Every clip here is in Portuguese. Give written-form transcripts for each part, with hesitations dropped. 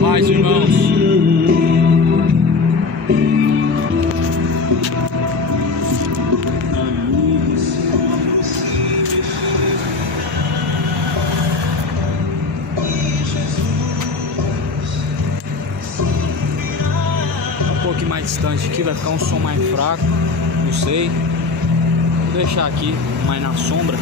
Paz, irmãos. Um pouquinho mais distante aqui, vai ficar um som mais fraco, não sei. Vou deixar aqui mais na sombra.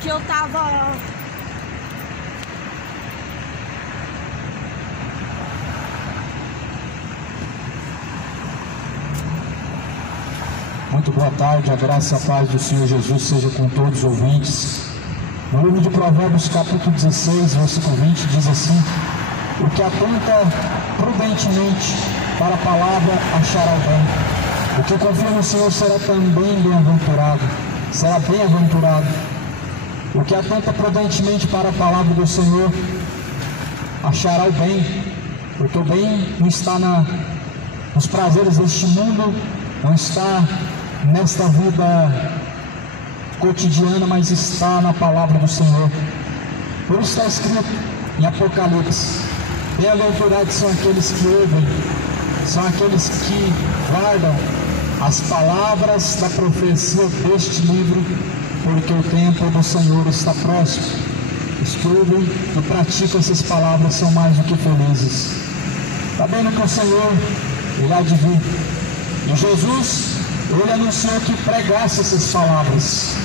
Que eu tava... Muito boa tarde, a graça e a paz do Senhor Jesus seja com todos os ouvintes. No livro de Provérbios, capítulo 16, versículo 20, diz assim: o que atenta prudentemente para a palavra achará o bem. O que confia no Senhor será também bem-aventurado. Será bem-aventurado. O que atenta prudentemente para a palavra do Senhor achará o bem, porque o bem não está nos prazeres deste mundo, não está nesta vida cotidiana, mas está na palavra do Senhor. Por isso está escrito em Apocalipse: bem-aventurados são aqueles que ouvem, são aqueles que guardam as palavras da profecia deste livro, porque o tempo do Senhor está próximo. Os que ouvem e praticam essas palavras são mais do que felizes. Sabendo que o Senhor, Ele há de vir. E Jesus, Ele anunciou que pregasse essas palavras.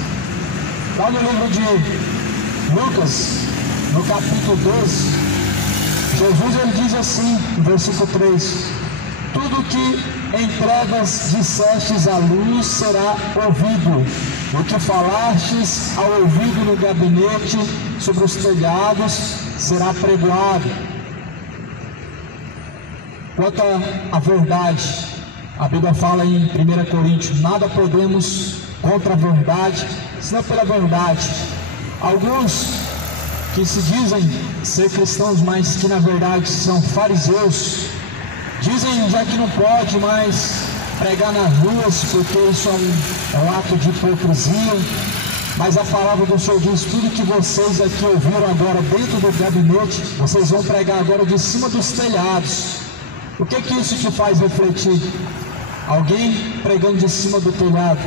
Lá no livro de Lucas, no capítulo 12, Jesus ele diz assim, no versículo 3: tudo que em trevas dissestes à luz será ouvido, o que falastes ao ouvido no gabinete sobre os telhados será pregoado. Quanto à verdade, a Bíblia fala em 1 Coríntios: nada podemos contra a verdade, senão pela verdade. Alguns que se dizem ser cristãos, mas que na verdade são fariseus, dizem já que não pode mais pregar nas ruas, porque isso é um ato de hipocrisia. Mas a palavra do Senhor diz: tudo que vocês aqui ouviram agora dentro do gabinete, vocês vão pregar agora de cima dos telhados. O que isso te faz refletir? Alguém pregando de cima do telhado.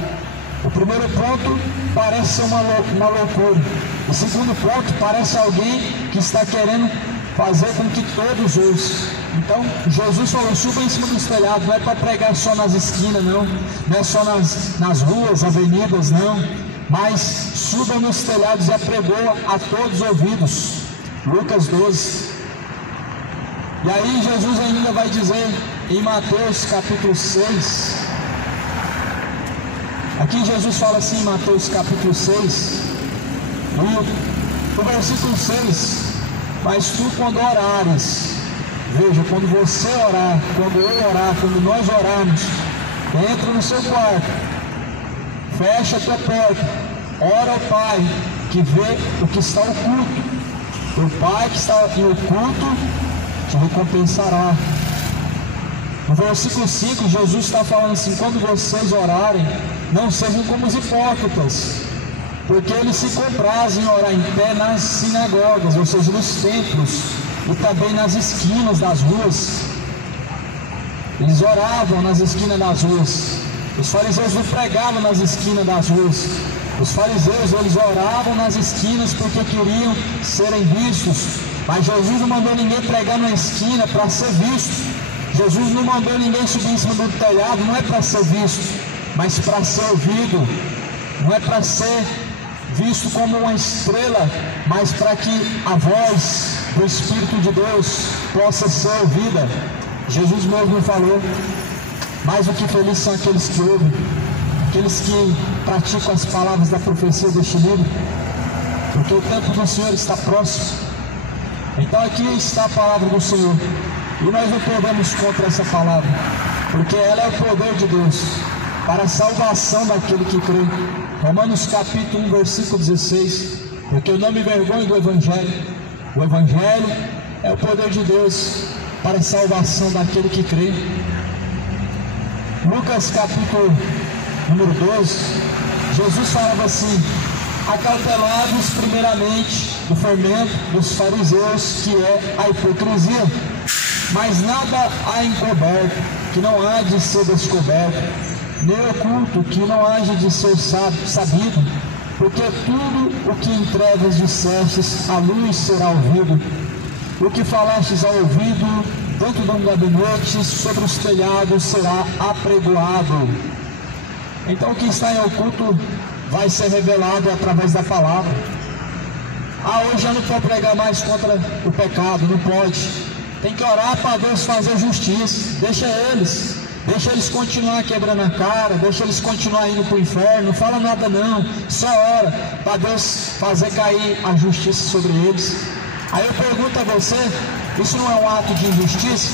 O primeiro ponto parece ser uma loucura. O segundo ponto parece alguém que está querendo fazer com que todos ouçam. Então Jesus falou: suba em cima dos telhados. Não é para pregar só nas esquinas, não é só nas ruas, avenidas, não, mas suba nos telhados e apregou a todos os ouvidos. Lucas 12. E aí Jesus ainda vai dizer em Mateus capítulo 6, aqui Jesus fala assim em Mateus capítulo 6, no versículo 6: mas tu, quando orares, Veja, quando você orar, quando eu orar, quando nós orarmos, entra no seu quarto, fecha a tua porta, ora ao Pai que vê o que está oculto. O Pai que está em oculto te recompensará. No versículo 5, Jesus está falando assim: quando vocês orarem, não sejam como os hipócritas, porque eles se comprazem em orar em pé nas sinagogas, ou seja, nos templos, e também nas esquinas das ruas. Eles oravam nas esquinas das ruas. Os fariseus não pregavam nas esquinas das ruas. Os fariseus, eles oravam nas esquinas porque queriam serem vistos. Mas Jesus não mandou ninguém pregar na esquina para ser visto. Jesus não mandou ninguém subir em cima do telhado, não é para ser visto, mas para ser ouvido. Não é para ser visto como uma estrela, mas para que a voz do Espírito de Deus possa ser ouvida. Jesus mesmo falou: mais do que felizes são aqueles que ouvem, aqueles que praticam as palavras da profecia deste livro, porque o tempo do Senhor está próximo. Então aqui está a palavra do Senhor, e nós não podemos contra essa palavra, porque ela é o poder de Deus para a salvação daquele que crê. Romanos capítulo 1, versículo 16: porque eu não me envergonho do Evangelho. O Evangelho é o poder de Deus para a salvação daquele que crê. Lucas capítulo número 12, Jesus falava assim: acautelados primeiramente do fermento dos fariseus, que é a hipocrisia, mas nada há encoberto que não há de ser descoberto, nem oculto que não haja de ser sabido, porque tudo o que em trevas dissestes, à luz será ouvido, o que falastes ao ouvido dentro de um gabinete, sobre os telhados será apregoado. Então o que está em oculto vai ser revelado através da palavra. Hoje já não pode pregar mais contra o pecado, não pode. Tem que orar para Deus fazer justiça. Deixa eles continuar quebrando a cara, deixa eles continuar indo para o inferno, não fala nada não, só ora para Deus fazer cair a justiça sobre eles. Aí eu pergunto a você: isso não é um ato de injustiça?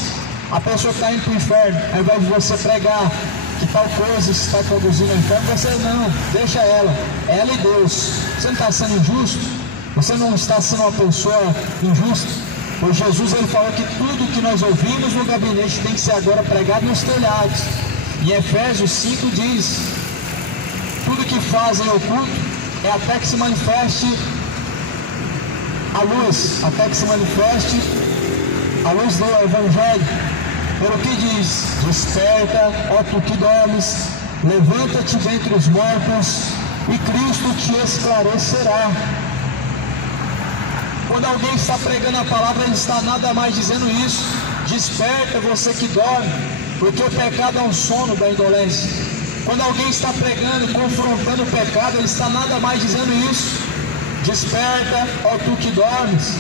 A pessoa está indo para o inferno, ao invés de você pregar que tal coisa está conduzindo ao inferno, você não, deixa ela e Deus. Você não está sendo injusto? Você não está sendo uma pessoa injusta? Pois Jesus, ele falou que tudo que nós ouvimos no gabinete tem que ser agora pregado nos telhados. Em Efésios 5 diz: tudo que fazem oculto é até que se manifeste a luz, até que se manifeste a luz do Evangelho. Pelo que diz: desperta, ó tu que dormes, levanta-te dentre os mortos, e Cristo te esclarecerá. Quando alguém está pregando a palavra, ele está nada mais dizendo isso: desperta você que dorme, porque o pecado é um sono da indolência. Quando alguém está pregando, confrontando o pecado, ele está nada mais dizendo isso: desperta, ó tu que dormes,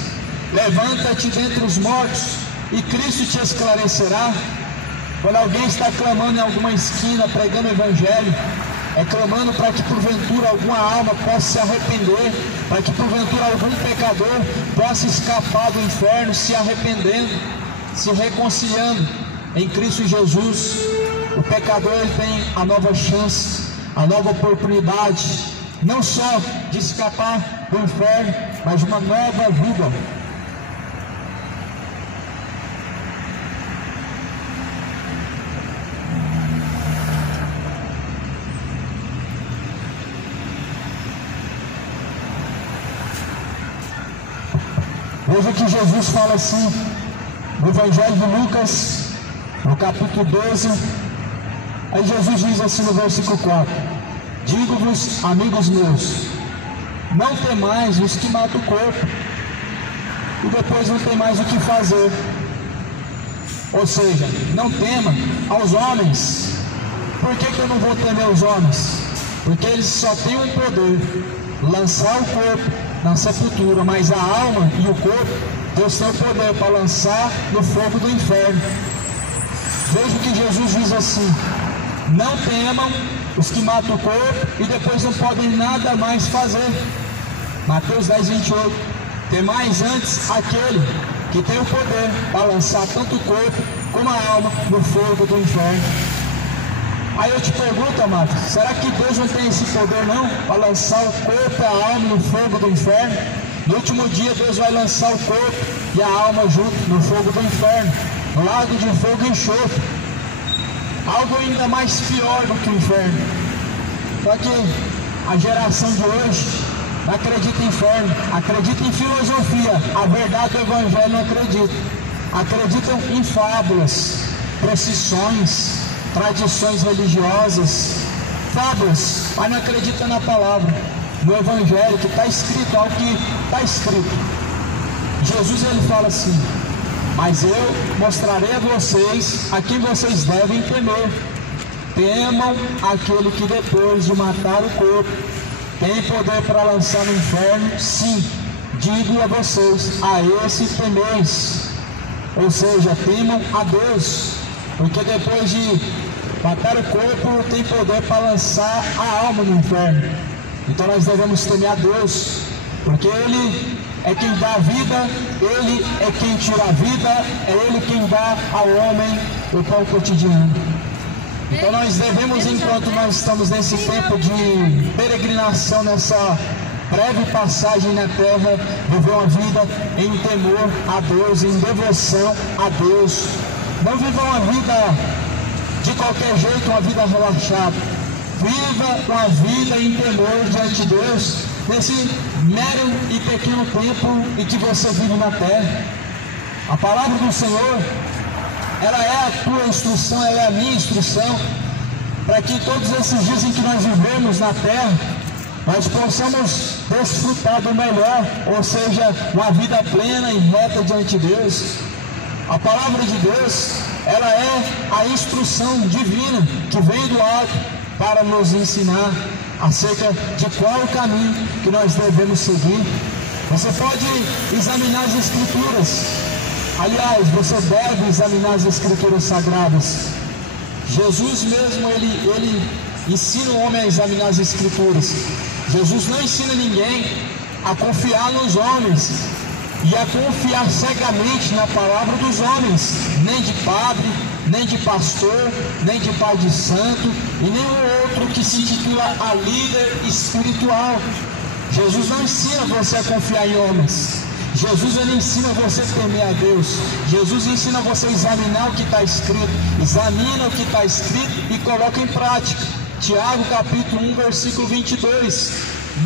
levanta-te dentre os mortos, e Cristo te esclarecerá. Quando alguém está clamando em alguma esquina, pregando o Evangelho, é clamando para que porventura alguma alma possa se arrepender, para que porventura algum pecador possa escapar do inferno, se arrependendo, se reconciliando em Cristo Jesus. O pecador, ele tem a nova chance, a nova oportunidade, não só de escapar do inferno, mas uma nova vida. Veja que Jesus fala assim no Evangelho de Lucas, no capítulo 12. Aí Jesus diz assim no versículo 4: digo-vos, amigos meus, não temais os que matam o corpo, e depois não tem mais o que fazer. Ou seja, não tema aos homens. Por que eu não vou temer os homens? Porque eles só têm um poder: lançar o corpo na sepultura, mas a alma e o corpo, Deus tem o poder para lançar no fogo do inferno. Veja que Jesus diz assim: não temam os que matam o corpo e depois não podem nada mais fazer. Mateus 10, 28: temais antes aquele que tem o poder para lançar tanto o corpo como a alma no fogo do inferno. Aí eu te pergunto, amado, será que Deus não tem esse poder não? Para lançar o corpo e a alma no fogo do inferno? No último dia Deus vai lançar o corpo e a alma junto no fogo do inferno, no lago de fogo e enxofre. Algo ainda mais pior do que o inferno. Só que a geração de hoje não acredita em inferno, acredita em filosofia. A verdade do Evangelho não acredita. Acreditam em fábulas, procissões, tradições religiosas, fábulas, mas não acredita na palavra, no Evangelho, que está escrito, algo que está escrito. Jesus ele fala assim: mas eu mostrarei a vocês a quem vocês devem temer. Temam aquele que depois de matar o corpo tem poder para lançar no inferno. Sim, digo a vocês, a esse temeis. Ou seja, temam a Deus, porque depois de matar o corpo tem poder para lançar a alma no inferno. Então nós devemos temer a Deus, porque Ele é quem dá a vida, Ele é quem tira a vida, é Ele quem dá ao homem o pão cotidiano. Então nós devemos, enquanto nós estamos nesse tempo de peregrinação, nessa breve passagem na terra, viver uma vida em temor a Deus, em devoção a Deus. Não viva uma vida de qualquer jeito, uma vida relaxada. Viva uma vida em temor diante de Deus, nesse mero e pequeno tempo em que você vive na terra. A palavra do Senhor, ela é a tua instrução, ela é a minha instrução, para que todos esses dias em que nós vivemos na terra, nós possamos desfrutar do melhor, ou seja, uma vida plena e reta diante de Deus. A palavra de Deus, ela é a instrução divina que vem do alto para nos ensinar acerca de qual o caminho que nós devemos seguir. Você pode examinar as Escrituras. Aliás, você deve examinar as Escrituras Sagradas. Jesus mesmo, ele ensina o homem a examinar as Escrituras. Jesus não ensina ninguém a confiar nos homens e a confiar cegamente na palavra dos homens, nem de padre, nem de pastor, nem de pai de santo e nenhum outro que se intitula a líder espiritual. Jesus não ensina você a confiar em homens. Jesus ele ensina você a temer a Deus. Jesus ensina você a examinar o que está escrito. Examina o que está escrito e coloca em prática. Tiago capítulo 1 versículo 22.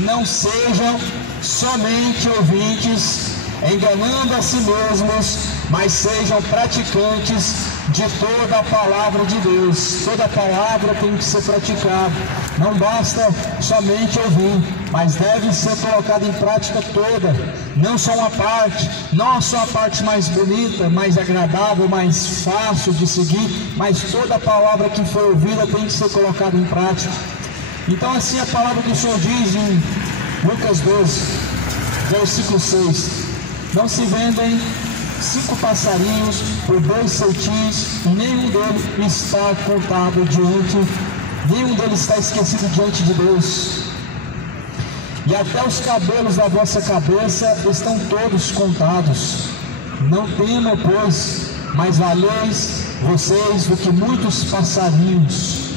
Não sejam somente ouvintes, enganando a si mesmos, mas sejam praticantes de toda a palavra de Deus. Toda a palavra tem que ser praticada. Não basta somente ouvir, mas deve ser colocada em prática toda, não só uma parte, não só a parte mais bonita, mais agradável, mais fácil de seguir, mas toda a palavra que foi ouvida tem que ser colocada em prática. Então assim a palavra do Senhor diz em Lucas 12, versículo 6: não se vendem 5 passarinhos por 2 cetis, e nenhum deles está contado nenhum deles está esquecido diante de Deus. E até os cabelos da vossa cabeça estão todos contados. Não temam, pois, mas valeis vocês do que muitos passarinhos.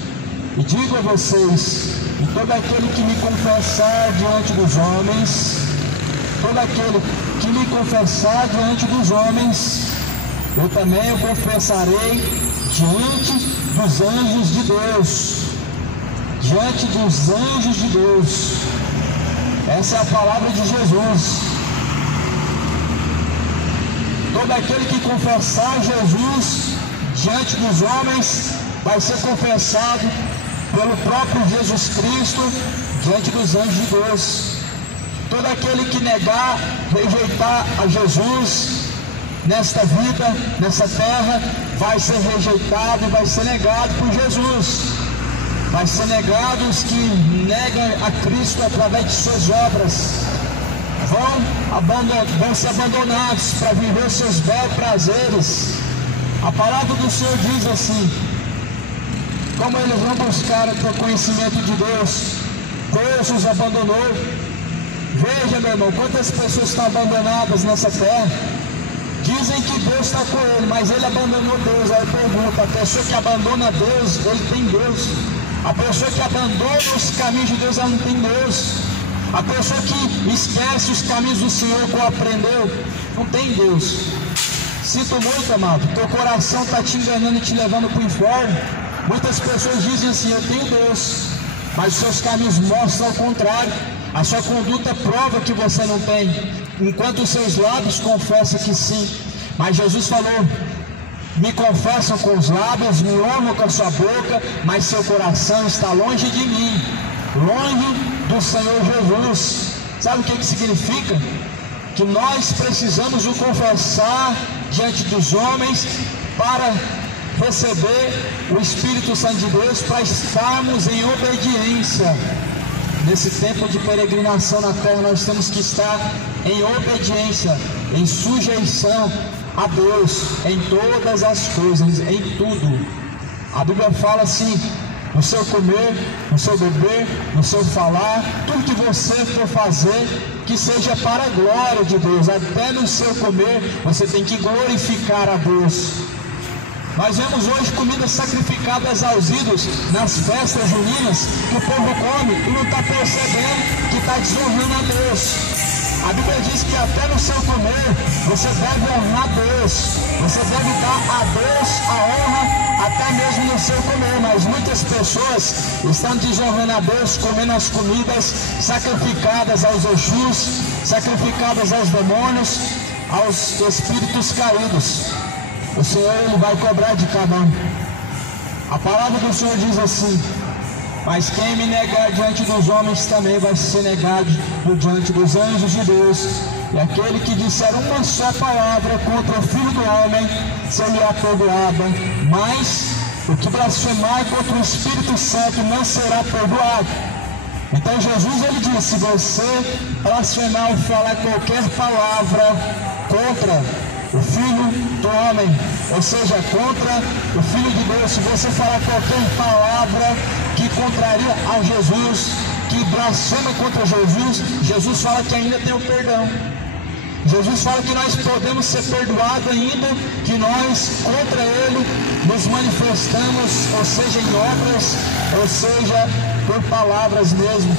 E digo a vocês, e todo aquele que me confessar diante dos homens, todo aquele que me confessar diante dos homens, eu também o confessarei diante dos anjos de Deus. Diante dos anjos de Deus. Essa é a palavra de Jesus. Todo aquele que confessar Jesus diante dos homens vai ser confessado pelo próprio Jesus Cristo diante dos anjos de Deus. Todo aquele que negar, rejeitar a Jesus nesta vida, nessa terra, vai ser rejeitado e vai ser negado por Jesus. Vai ser negado os que negam a Cristo através de suas obras. Vão ser abandonados para viver seus belos prazeres. A palavra do Senhor diz assim: como eles vão buscar o conhecimento de Deus, Deus os abandonou. Veja, meu irmão, quantas pessoas estão abandonadas nessa terra. Dizem que Deus está com ele, mas ele abandonou Deus. Aí eu pergunto, a pessoa que abandona Deus, ele tem Deus. A pessoa que abandona os caminhos de Deus, ela não tem Deus. A pessoa que esquece os caminhos do Senhor que aprendeu, não tem Deus. Sinto muito, amado, teu coração está te enganando e te levando para o inferno. Muitas pessoas dizem assim, eu tenho Deus, mas os seus caminhos mostram ao contrário. A sua conduta prova que você não tem, enquanto os seus lábios confessam que sim. Mas Jesus falou, me confessam com os lábios, me honram com a sua boca, mas seu coração está longe de mim, longe do Senhor Jesus. Sabe o que significa? Que nós precisamos o confessar diante dos homens para receber o Espírito Santo de Deus, para estarmos em obediência. Nesse tempo de peregrinação na terra, nós temos que estar em obediência, em sujeição a Deus, em todas as coisas, em tudo. A Bíblia fala assim, no seu comer, no seu beber, no seu falar, tudo que você for fazer, que seja para a glória de Deus. Até no seu comer, você tem que glorificar a Deus. Nós vemos hoje comidas sacrificadas aos ídolos nas festas juninas, que o povo come e não está percebendo que está desonrando a Deus. A Bíblia diz que até no seu comer você deve honrar Deus, você deve dar a Deus a honra até mesmo no seu comer. Mas muitas pessoas estão desonrando a Deus, comendo as comidas sacrificadas aos Exus, sacrificadas aos demônios, aos espíritos caídos. O Senhor, Ele vai cobrar de cada um. A palavra do Senhor diz assim, mas quem me negar diante dos homens também vai ser negado diante dos anjos de Deus. E aquele que disser uma só palavra contra o Filho do Homem, será perdoada. Mas o que blasfemar contra o Espírito Santo não será perdoado. Então Jesus, ele disse, se você blasfemar ou falar qualquer palavra contra o Filho do Homem, ou seja, contra o Filho de Deus, se você falar qualquer palavra que contraria a Jesus, que blasfema contra Jesus, Jesus fala que ainda tem o perdão. Jesus fala que nós podemos ser perdoados ainda, que nós contra Ele nos manifestamos, ou seja, em obras, ou seja, por palavras mesmo.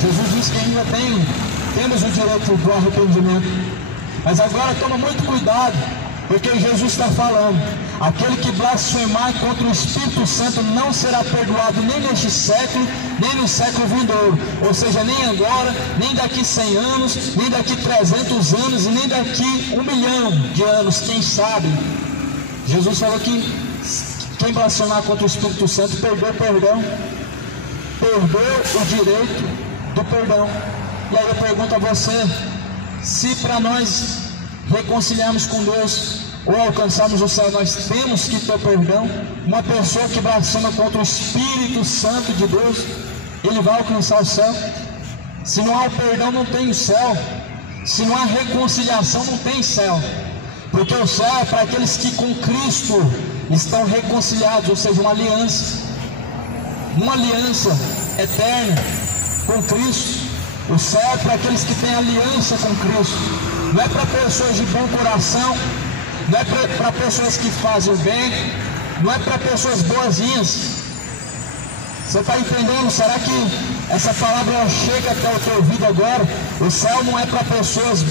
Jesus diz que ainda temos o direito do arrependimento. Mas agora toma muito cuidado, porque Jesus está falando, aquele que blasfemar contra o Espírito Santo não será perdoado nem neste século, nem no século vindouro, ou seja, nem agora, nem daqui 100 anos, nem daqui 300 anos, e nem daqui 1 milhão de anos, quem sabe. Jesus falou que quem blasfemar contra o Espírito Santo perdeu o perdão, perdeu o direito do perdão. E aí eu pergunto a você, se para nós reconciliarmos com Deus ou alcançarmos o céu, nós temos que ter perdão. Uma pessoa que blasfema contra o Espírito Santo de Deus, ele vai alcançar o céu. Se não há o perdão, não tem o céu. Se não há reconciliação, não tem céu. Porque o céu é para aqueles que com Cristo estão reconciliados, ou seja, uma aliança eterna com Cristo. O céu é para aqueles que têm aliança com Cristo. Não é para pessoas de bom coração, não é para pessoas que fazem o bem, não é para pessoas boazinhas. Você está entendendo? Será que essa palavra chega até o teu ouvido agora? O céu não é para pessoas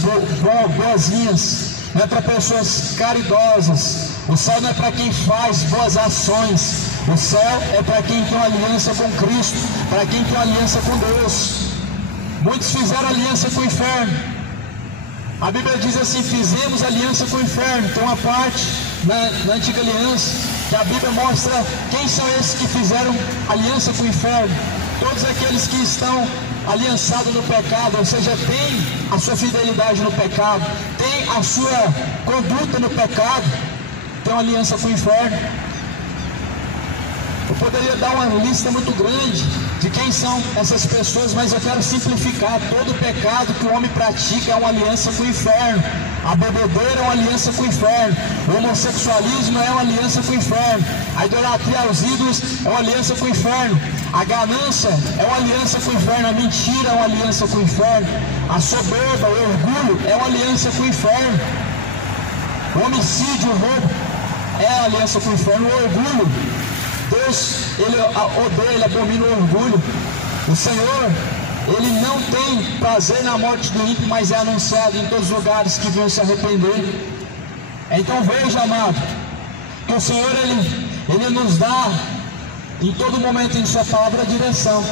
boazinhas, não é para pessoas caridosas. O céu não é para quem faz boas ações. O céu é para quem tem uma aliança com Cristo, para quem tem uma aliança com Deus. Muitos fizeram aliança com o inferno. A Bíblia diz assim, fizemos aliança com o inferno. Tem uma parte na antiga aliança que a Bíblia mostra quem são esses que fizeram aliança com o inferno. Todos aqueles que estão aliançados no pecado, ou seja, tem a sua fidelidade no pecado, tem a sua conduta no pecado, tem uma aliança com o inferno. Eu poderia dar uma lista muito grande de quem são essas pessoas, mas eu quero simplificar. Todo pecado que o homem pratica é uma aliança com o inferno. A bebedeira é uma aliança com o inferno. O homossexualismo é uma aliança com o inferno. A idolatria aos ídolos é uma aliança com o inferno. A ganância é uma aliança com o inferno. A mentira é uma aliança com o inferno. A soberba, o orgulho é uma aliança com o inferno. O homicídio, o roubo é a aliança com o inferno. O orgulho, Deus, Ele odeia, Ele abomina o orgulho. O Senhor, Ele não tem prazer na morte do ímpio, mas é anunciado em todos os lugares que venham se arrepender. Então veja, amado, que o Senhor, Ele nos dá em todo momento em sua palavra a direção.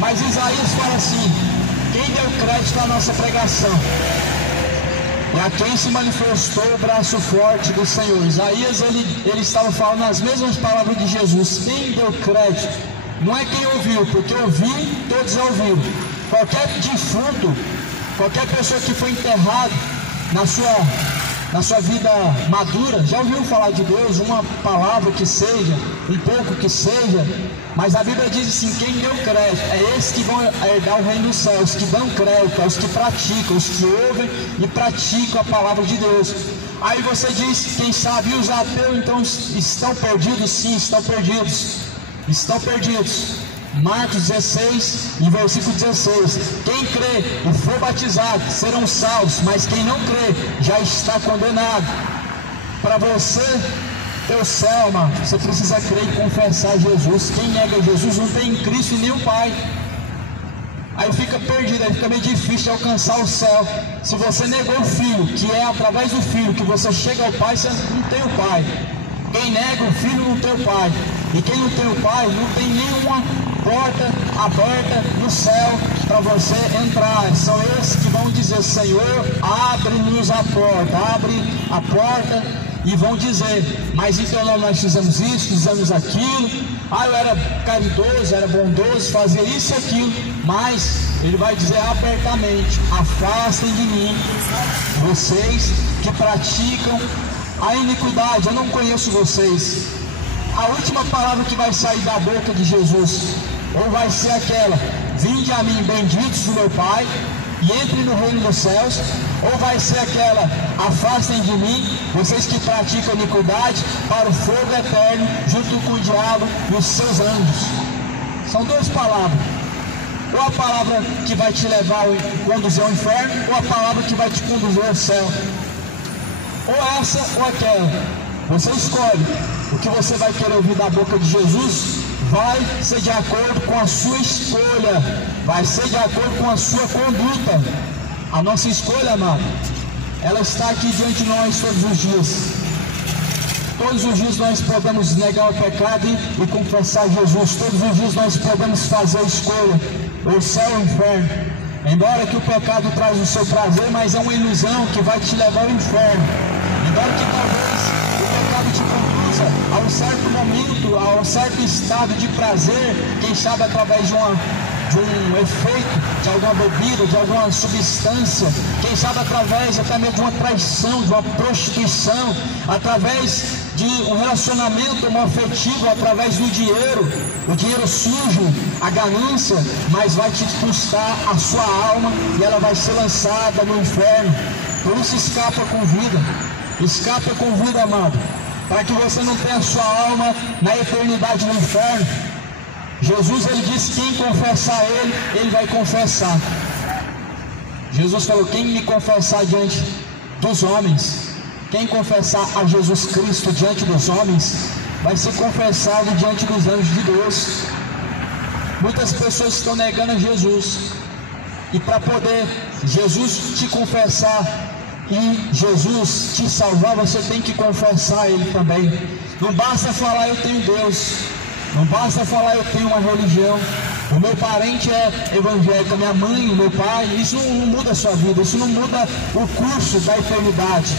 Mas Isaías fala assim: quem deu crédito à nossa pregação? E a quem se manifestou o braço forte do Senhor. Isaías, ele estava falando as mesmas palavras de Jesus. Quem deu crédito? Não é quem ouviu, porque ouvi, todos ouviram. Qualquer defunto, qualquer pessoa que foi enterrado na sua vida madura, já ouviu falar de Deus, uma palavra que seja, um pouco que seja, mas a Bíblia diz assim: quem deu crédito, é esses que vão herdar o reino dos céus, que dão crédito, aos que praticam, os que ouvem e praticam a palavra de Deus. Aí você diz, quem sabe, os ateus então estão perdidos? Sim, estão perdidos, estão perdidos. Marcos 16 e versículo 16: quem crê e for batizado serão salvos, mas quem não crê já está condenado. Para você ter o céu, mano, você precisa crer e confessar Jesus. Quem nega Jesus não tem em Cristo nem o Pai. Aí fica perdido, aí fica meio difícil de alcançar o céu. Se você negou o Filho, que é através do Filho que você chega ao Pai, você não tem o Pai. Quem nega o Filho não tem o Pai. E quem não tem o Pai não tem nenhuma porta aberta no céu para você entrar. São esses que vão dizer: Senhor, abre-nos a porta, abre a porta, e vão dizer: mas em teu nome nós fizemos isso, fizemos aquilo. Eu era caridoso, era bondoso, fazia isso e aquilo. Mas ele vai dizer abertamente: afastem de mim vocês que praticam a iniquidade, eu não conheço vocês. A última palavra que vai sair da boca de Jesus, ou vai ser aquela: vinde a mim, benditos do meu Pai, e entre no reino dos céus, ou vai ser aquela: afastem de mim, vocês que praticam iniquidade, para o fogo eterno, junto com o diabo e os seus anjos. São duas palavras: ou a palavra que vai te levar, conduzir ao inferno, ou a palavra que vai te conduzir ao céu. Ou essa ou aquela. Você escolhe. O que você vai querer ouvir da boca de Jesus vai ser de acordo com a sua escolha, vai ser de acordo com a sua conduta. A nossa escolha, amado, ela está aqui diante de nós todos os dias. Todos os dias nós podemos negar o pecado e confessar Jesus. Todos os dias nós podemos fazer a escolha, o céu ou o inferno. Embora que o pecado traz o seu prazer, mas é uma ilusão que vai te levar ao inferno. Embora que talvez o pecado te conduza a um certo momento, a um certo estado de prazer, quem sabe através de um efeito, de alguma bebida, de alguma substância, quem sabe através até mesmo de uma traição, de uma prostituição, através de um relacionamento homoafetivo, através do dinheiro, o dinheiro sujo, a ganância, mas vai te custar a sua alma e ela vai ser lançada no inferno. Por isso escapa com vida. Escapa com vida, amado, para que você não tenha a sua alma na eternidade no inferno. Jesus, ele disse: quem confessar ele, ele vai confessar. Jesus falou: quem me confessar diante dos homens, quem confessar a Jesus Cristo diante dos homens, vai ser confessado diante dos anjos de Deus. Muitas pessoas estão negando a Jesus, e para poder Jesus te confessar e Jesus te salvar, você tem que confessar Ele também. Não basta falar: eu tenho Deus. Não basta falar: eu tenho uma religião. O meu parente é evangélico, a minha mãe, o meu pai. Isso não muda a sua vida. Isso não muda o curso da eternidade.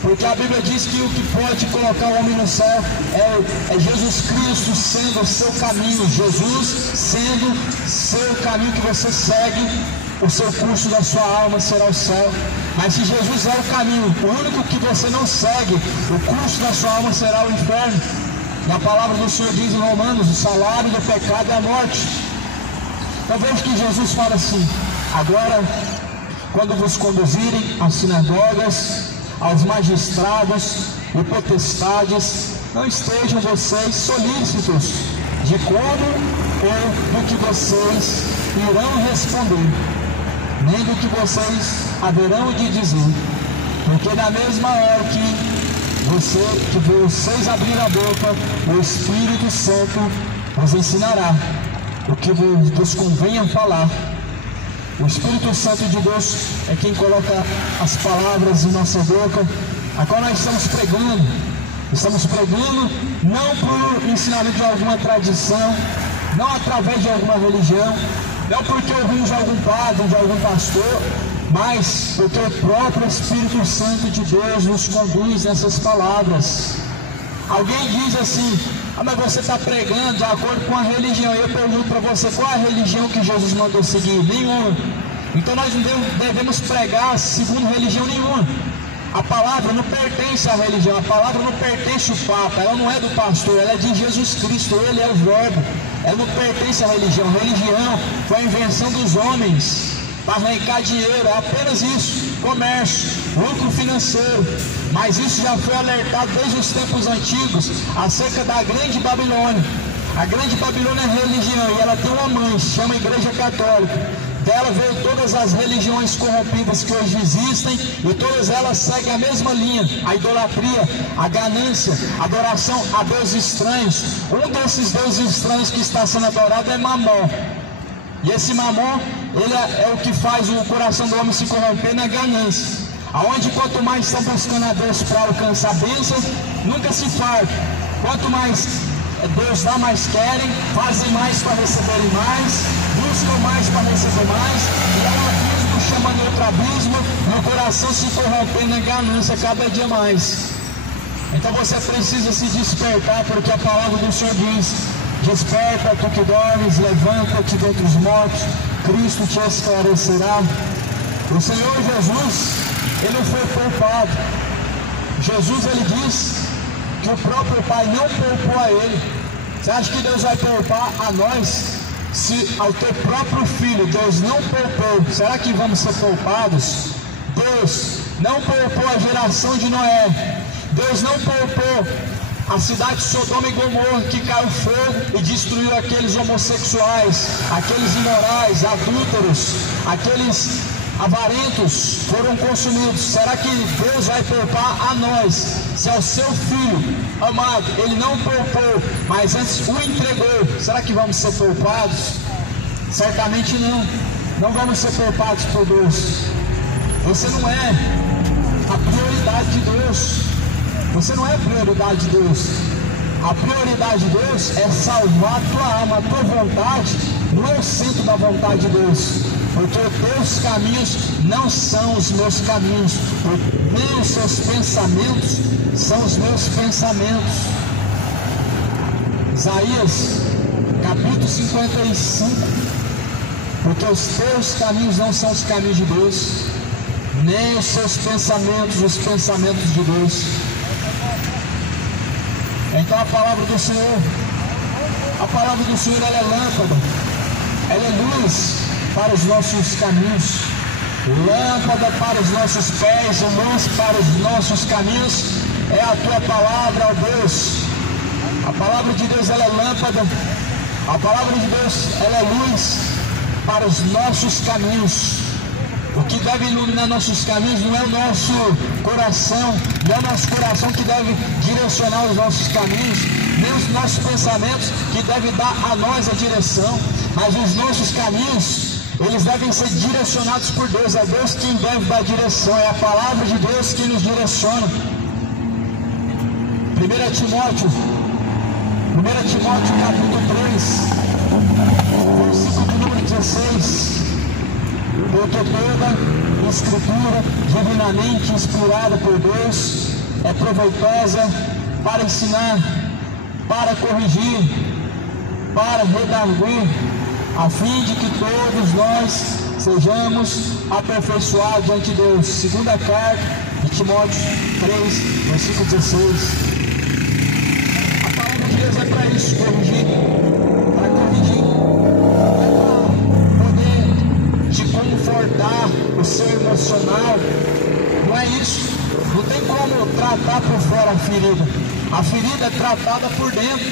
Porque a Bíblia diz que o que pode colocar o homem no céu é Jesus Cristo sendo o seu caminho. Jesus sendo seu caminho que você segue, o seu curso da sua alma será o céu. Mas se Jesus é o caminho, o único que você não segue, o curso da sua alma será o inferno. E a palavra do Senhor diz em Romanos: o salário do pecado é a morte. Então veja que Jesus fala assim: agora, quando vos conduzirem às sinagogas, aos magistrados e potestades, não estejam vocês solícitos de como ou do que vocês irão responder, nem do que vocês haverão de dizer, Porque na mesma hora que vocês abrirem a boca, o Espírito Santo vos ensinará o que vos convenha falar. O Espírito Santo de Deus é quem coloca as palavras em nossa boca. Agora nós estamos pregando não por ensinamento de alguma tradição, não através de alguma religião, não porque ouvimos de algum padre, de algum pastor, mas porque o próprio Espírito Santo de Deus nos conduz nessas palavras. Alguém diz assim: mas você está pregando de acordo com a religião. Eu pergunto para você, qual é a religião que Jesus mandou seguir? Nenhuma. Então nós não devemos pregar segundo religião nenhuma. A palavra não pertence à religião, a palavra não pertence ao Papa, ela não é do pastor, ela é de Jesus Cristo, ele é o Verbo. Ela não pertence à religião. Religião foi a invenção dos homens para arrancar dinheiro, é apenas isso, comércio, lucro financeiro. Mas isso já foi alertado desde os tempos antigos acerca da grande Babilônia. A grande Babilônia é religião e ela tem uma mãe, se chama Igreja Católica. Dela veio todas as religiões corrompidas que hoje existem, e todas elas seguem a mesma linha: a idolatria, a ganância, a adoração a deuses estranhos. Um desses deuses estranhos que está sendo adorado é Mamon. E esse Mamon, ele é o que faz o coração do homem se corromper na ganância. Aonde quanto mais estão buscando a Deus para alcançar bênçãos, nunca se farta. Quanto mais Deus dá, mais querem, fazem mais para receberem mais, buscam mais para receber mais, e é um abismo chamando outro abismo, e o coração se corrompendo na ganância cada dia mais. Então você precisa se despertar, porque a palavra do Senhor diz: desperta, tu que dormes, levanta-te dentre os mortos, Cristo te esclarecerá. O Senhor Jesus, ele não foi poupado. Jesus, ele diz que o próprio Pai não poupou a ele. Você acha que Deus vai poupar a nós? Se ao teu próprio filho Deus não poupou, será que vamos ser poupados? Deus não poupou a geração de Noé. Deus não poupou a cidade de Sodoma e Gomorra, que caiu fogo e destruiu aqueles homossexuais, aqueles imorais, adúlteros, aqueles avarentos foram consumidos. Será que Deus vai poupar a nós? Se ao seu filho amado ele não poupou, mas antes o entregou, será que vamos ser poupados? Certamente não. Não vamos ser poupados por Deus. Você não é a prioridade de Deus. Você não é a prioridade de Deus. A prioridade de Deus é salvar a tua alma. A tua vontade não é o centro da vontade de Deus, porque os teus caminhos não são os meus caminhos, nem os seus pensamentos são os meus pensamentos. Isaías capítulo 55. Porque os teus caminhos não são os caminhos de Deus, nem os seus pensamentos os pensamentos de Deus. Então a palavra do Senhor ela é lâmpada, ela é luz para os nossos caminhos, lâmpada para os nossos pés, luz para os nossos caminhos é a tua palavra, ó Deus. A palavra de Deus ela é lâmpada, a palavra de Deus ela é luz para os nossos caminhos. O que deve iluminar nossos caminhos não é o nosso coração, não é o nosso coração que deve direcionar os nossos caminhos, nem os nossos pensamentos que devem dar a nós a direção, mas os nossos caminhos, eles devem ser direcionados por Deus. É Deus quem deve dar direção, é a palavra de Deus que nos direciona. 1 Timóteo capítulo 3, versículo de número 16. Porque toda escritura divinamente inspirada por Deus é proveitosa para ensinar, para corrigir, para redarguir, a fim de que todos nós sejamos aperfeiçoados diante de Deus. Segunda carta de Timóteo 3, versículo 16. A palavra de Deus é para isso, corrigir, para corrigir, de confortar o seu emocional. Não é isso. Não tem como tratar por fora a ferida. A ferida é tratada por dentro.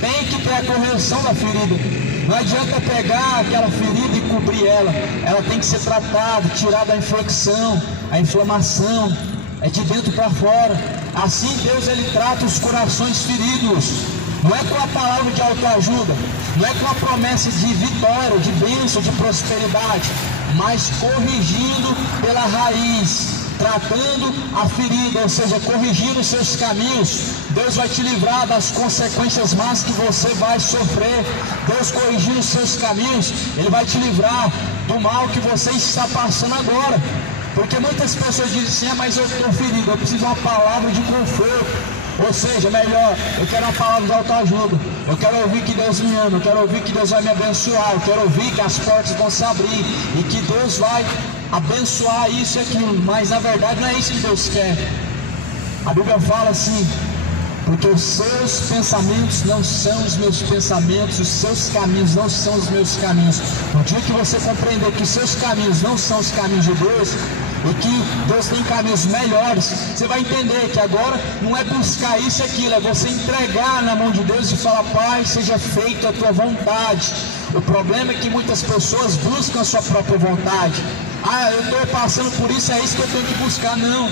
Tem que ter a correção da ferida. Não adianta pegar aquela ferida e cobrir ela. Ela tem que ser tratada, tirada a infecção, a inflamação. é de dentro para fora. Assim Deus ele trata os corações feridos. Não é com a palavra de autoajuda, não é com a promessa de vitória, de bênção, de prosperidade, mas corrigindo pela raiz, tratando a ferida, ou seja, corrigindo os seus caminhos. Deus vai te livrar das consequências más que você vai sofrer. Deus corrigindo os seus caminhos, Ele vai te livrar do mal que você está passando agora. Porque muitas pessoas dizem assim, mas eu estou ferido, eu preciso de uma palavra de conforto. Ou seja, melhor, eu quero uma palavra de autoajuda, eu quero ouvir que Deus me ama, eu quero ouvir que Deus vai me abençoar, eu quero ouvir que as portas vão se abrir e que Deus vai abençoar isso e aquilo, mas na verdade não é isso que Deus quer. A Bíblia fala assim, porque os seus pensamentos não são os meus pensamentos, os seus caminhos não são os meus caminhos. No dia que você compreender que os seus caminhos não são os caminhos de Deus, e que Deus tem caminhos melhores, você vai entender que agora não é buscar isso e aquilo, é você entregar na mão de Deus e falar, Pai, seja feita a tua vontade. O problema é que muitas pessoas buscam a sua própria vontade. Eu estou passando por isso, é isso que eu tenho que buscar. Não,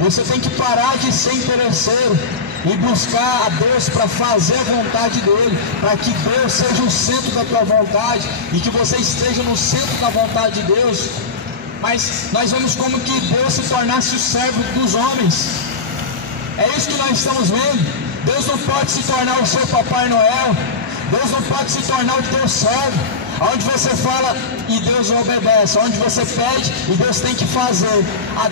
você tem que parar de ser interesseiro e buscar a Deus para fazer a vontade dele, para que Deus seja o centro da tua vontade e que você esteja no centro da vontade de Deus. Mas nós vemos como que Deus se tornasse o servo dos homens. É isso que nós estamos vendo. Deus não pode se tornar o seu Papai Noel. Deus não pode se tornar o teu servo, onde você fala e Deus obedece, onde você pede e Deus tem que fazer.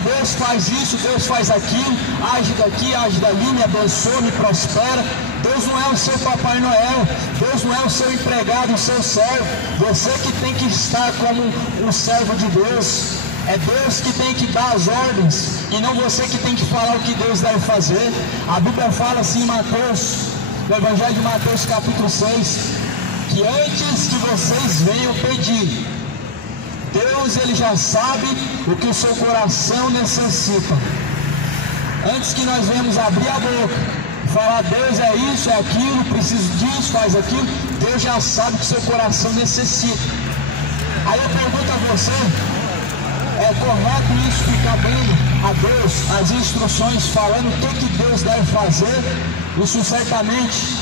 Deus faz isso, Deus faz aquilo, age daqui, age dali, me abençoa, me prospera. Deus não é o seu Papai Noel, Deus não é o seu empregado, o seu servo. Você que tem que estar como um servo de Deus. É Deus que tem que dar as ordens e não você que tem que falar o que Deus deve fazer. A Bíblia fala assim em Mateus, no Evangelho de Mateus capítulo 6, que antes que vocês venham pedir, Deus ele já sabe o que o seu coração necessita. Antes que nós venhamos abrir a boca, falar Deus é isso, é aquilo, preciso disso, faz aquilo, Deus já sabe o que o seu coração necessita. Aí eu pergunto a você, é correto isso, ficar dando a Deus as instruções, falando o que Deus deve fazer? Isso certamente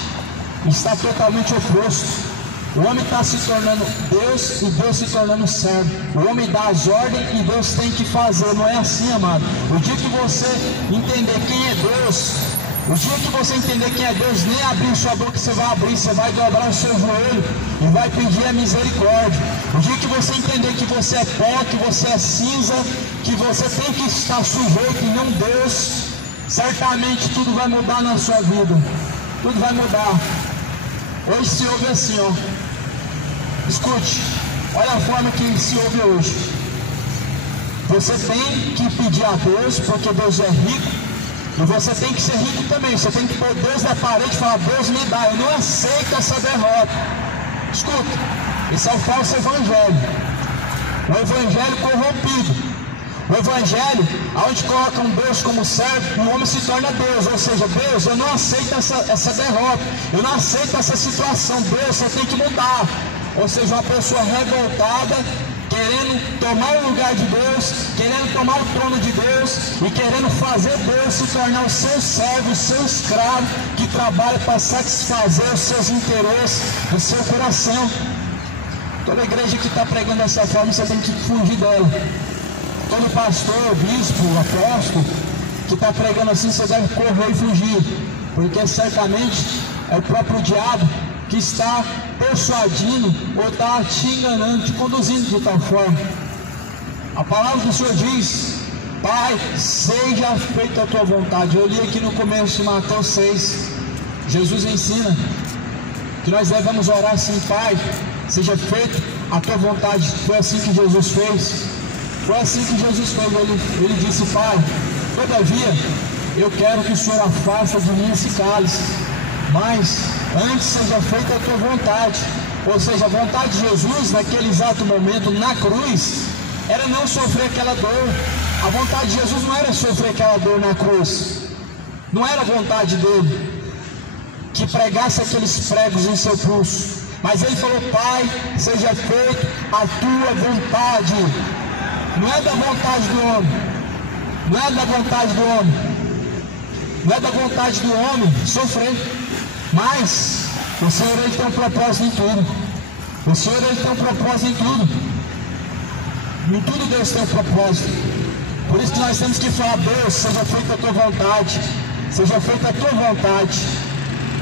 está totalmente oposto. O homem está se tornando Deus e Deus se tornando servo. O homem dá as ordens e Deus tem que fazer. Não é assim, amado. O dia que você entender quem é Deus, o dia que você entender quem é Deus, nem abrir sua boca você vai abrir, você vai dobrar o seu joelho e vai pedir a misericórdia. O dia que você entender que você é pó, que você é cinza, que você tem que estar sujeito e não Deus, certamente tudo vai mudar na sua vida. Tudo vai mudar. Hoje se ouve assim, ó. Escute, olha a forma que se ouve hoje. Você tem que pedir a Deus, porque Deus é rico. E você tem que ser rico também. Você tem que pôr Deus na parede e falar, Deus me dá, eu não aceito essa derrota. Escuta, esse é o falso evangelho. O evangelho corrompido. O evangelho, onde colocam Deus como servo, o homem se torna Deus. Ou seja, Deus, eu não aceito essa derrota, eu não aceito essa situação. Deus, você tem que mudar. Ou seja, uma pessoa revoltada, querendo tomar o lugar de Deus, querendo tomar o trono de Deus e querendo fazer Deus se tornar o seu servo, o seu escravo, que trabalha para satisfazer os seus interesses, o seu coração. Toda igreja que está pregando dessa forma, você tem que fugir dela. Todo pastor, bispo, apóstolo que está pregando assim, você deve correr e fugir, porque certamente é o próprio diabo que está persuadindo ou está te enganando, te conduzindo de tal forma. A palavra do Senhor diz, Pai, seja feita a tua vontade. Eu li aqui no começo de Mateus 6, Jesus ensina que nós devemos orar assim, Pai, seja feita a tua vontade. Foi assim que Jesus fez. Foi assim que Jesus fez. Ele disse, Pai, todavia eu quero que o Senhor afasta de mim esse cálice, mas antes seja feita a tua vontade. Ou seja, a vontade de Jesus naquele exato momento na cruz era não sofrer aquela dor. A vontade de Jesus não era sofrer aquela dor na cruz. Não era a vontade dele que pregasse aqueles pregos em seu pulso. Mas ele falou, Pai, seja feita a tua vontade. Não é da vontade do homem. Não é da vontade do homem. Não é da vontade do homem sofrer. Mas o Senhor, Ele tem um propósito em tudo. O Senhor, Ele tem um propósito em tudo. Em tudo Deus tem um propósito. Por isso que nós temos que falar: Deus, seja feita a tua vontade. Seja feita a tua vontade.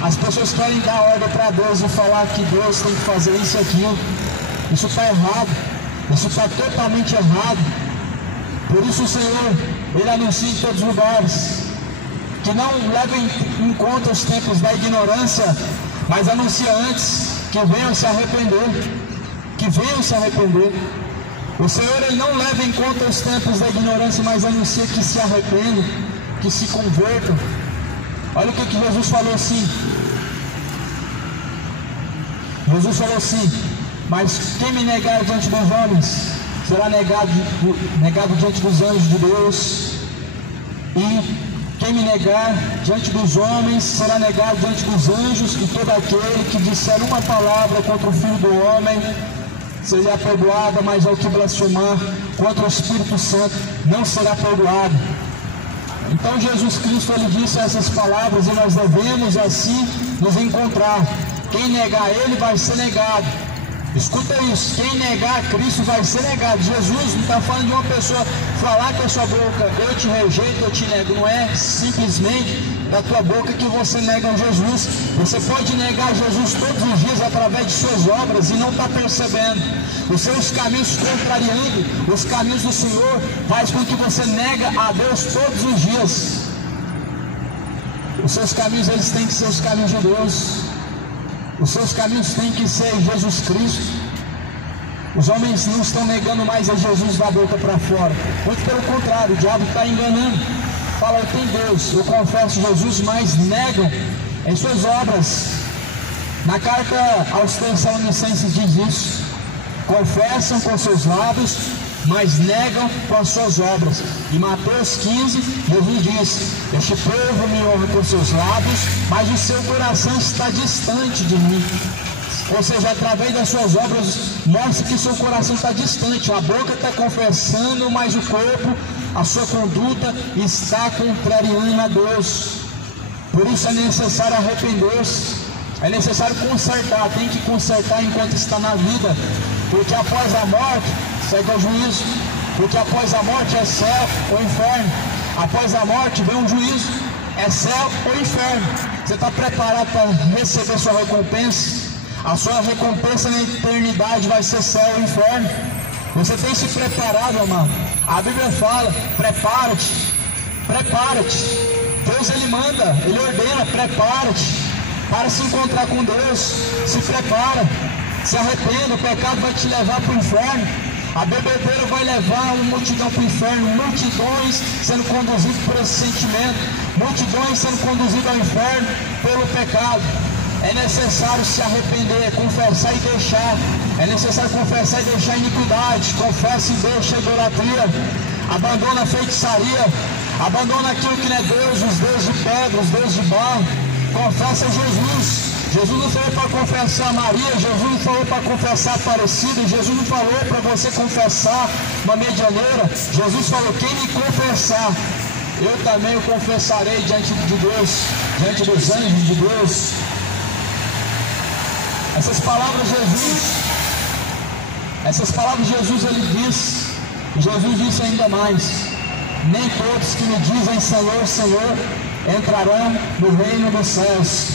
As pessoas querem dar ordem para Deus e falar que Deus tem que fazer isso e aquilo. Isso está errado. Isso está totalmente errado. Por isso o Senhor, Ele anuncia em todos os lugares que não levem em conta os tempos da ignorância, mas anuncia antes que venham se arrepender. Que venham se arrepender. O Senhor, Ele não leva em conta os tempos da ignorância, mas anuncia que se arrependam, que se convertam. Olha o que Jesus falou assim. Jesus falou assim: mas quem me negar diante dos homens, será negado diante dos anjos de Deus. E quem me negar diante dos homens, será negado diante dos anjos. E todo aquele que disser uma palavra contra o Filho do Homem, será perdoada, mas ao que blasfemar contra o Espírito Santo, não será perdoado. Então Jesus Cristo, Ele disse essas palavras, e nós devemos assim nos encontrar. Quem negar Ele vai ser negado. Escuta isso: quem negar Cristo vai ser negado. Jesus não está falando de uma pessoa falar com a sua boca: eu te rejeito, eu te nego. Não é simplesmente da tua boca que você nega Jesus. Você pode negar Jesus todos os dias através de suas obras e não está percebendo. Os seus caminhos contrariando os caminhos do Senhor faz com que você nega a Deus todos os dias. Os seus caminhos, eles têm que ser os caminhos de Deus. Os seus caminhos têm que ser Jesus Cristo. Os homens não estão negando mais a Jesus da boca para fora. Muito pelo contrário, o diabo está enganando. Fala: eu tenho Deus, eu confesso Jesus, mas negam em suas obras. Na carta aos Tessalonicenses diz isso: confessam com seus lábios, mas negam com as suas obras. Em Mateus 15, Jesus diz: este povo me honra com seus lábios, mas o seu coração está distante de mim. Ou seja, através das suas obras mostra que seu coração está distante. A boca está confessando, mas o corpo, a sua conduta está contrariando a Deus. Por isso é necessário arrepender-se. É necessário consertar. Tem que consertar enquanto está na vida, porque após a morte segue o juízo. Porque após a morte é céu ou inferno. Após a morte vem um juízo. É céu ou inferno. Você está preparado para receber sua recompensa? A sua recompensa na eternidade vai ser céu ou inferno. Você tem se preparado, amado? A Bíblia fala: prepara-te, prepara-te. Deus, Ele manda, Ele ordena: prepara-te para se encontrar com Deus. Se prepara, se arrependa. O pecado vai te levar para o inferno. A bebedeira vai levar uma multidão para o inferno. Multidões sendo conduzidas por esse sentimento. Multidões sendo conduzidas ao inferno pelo pecado. É necessário se arrepender, confessar e deixar. É necessário confessar e deixar a iniquidade. Confessa e deixa a idolatria. Abandona a feitiçaria. Abandona aquilo que não é Deus, os deuses de pedra, os deuses de barro. Confessa Jesus. Jesus não falou para confessar Maria, Jesus não falou para confessar Aparecida, Jesus não falou para você confessar uma medianeira. Jesus falou: quem me confessar, eu também o confessarei diante de Deus, diante dos anjos de Deus. Essas palavras Jesus, Ele disse. Jesus disse ainda mais: nem todos que me dizem Senhor, Senhor entrarão no reino dos céus.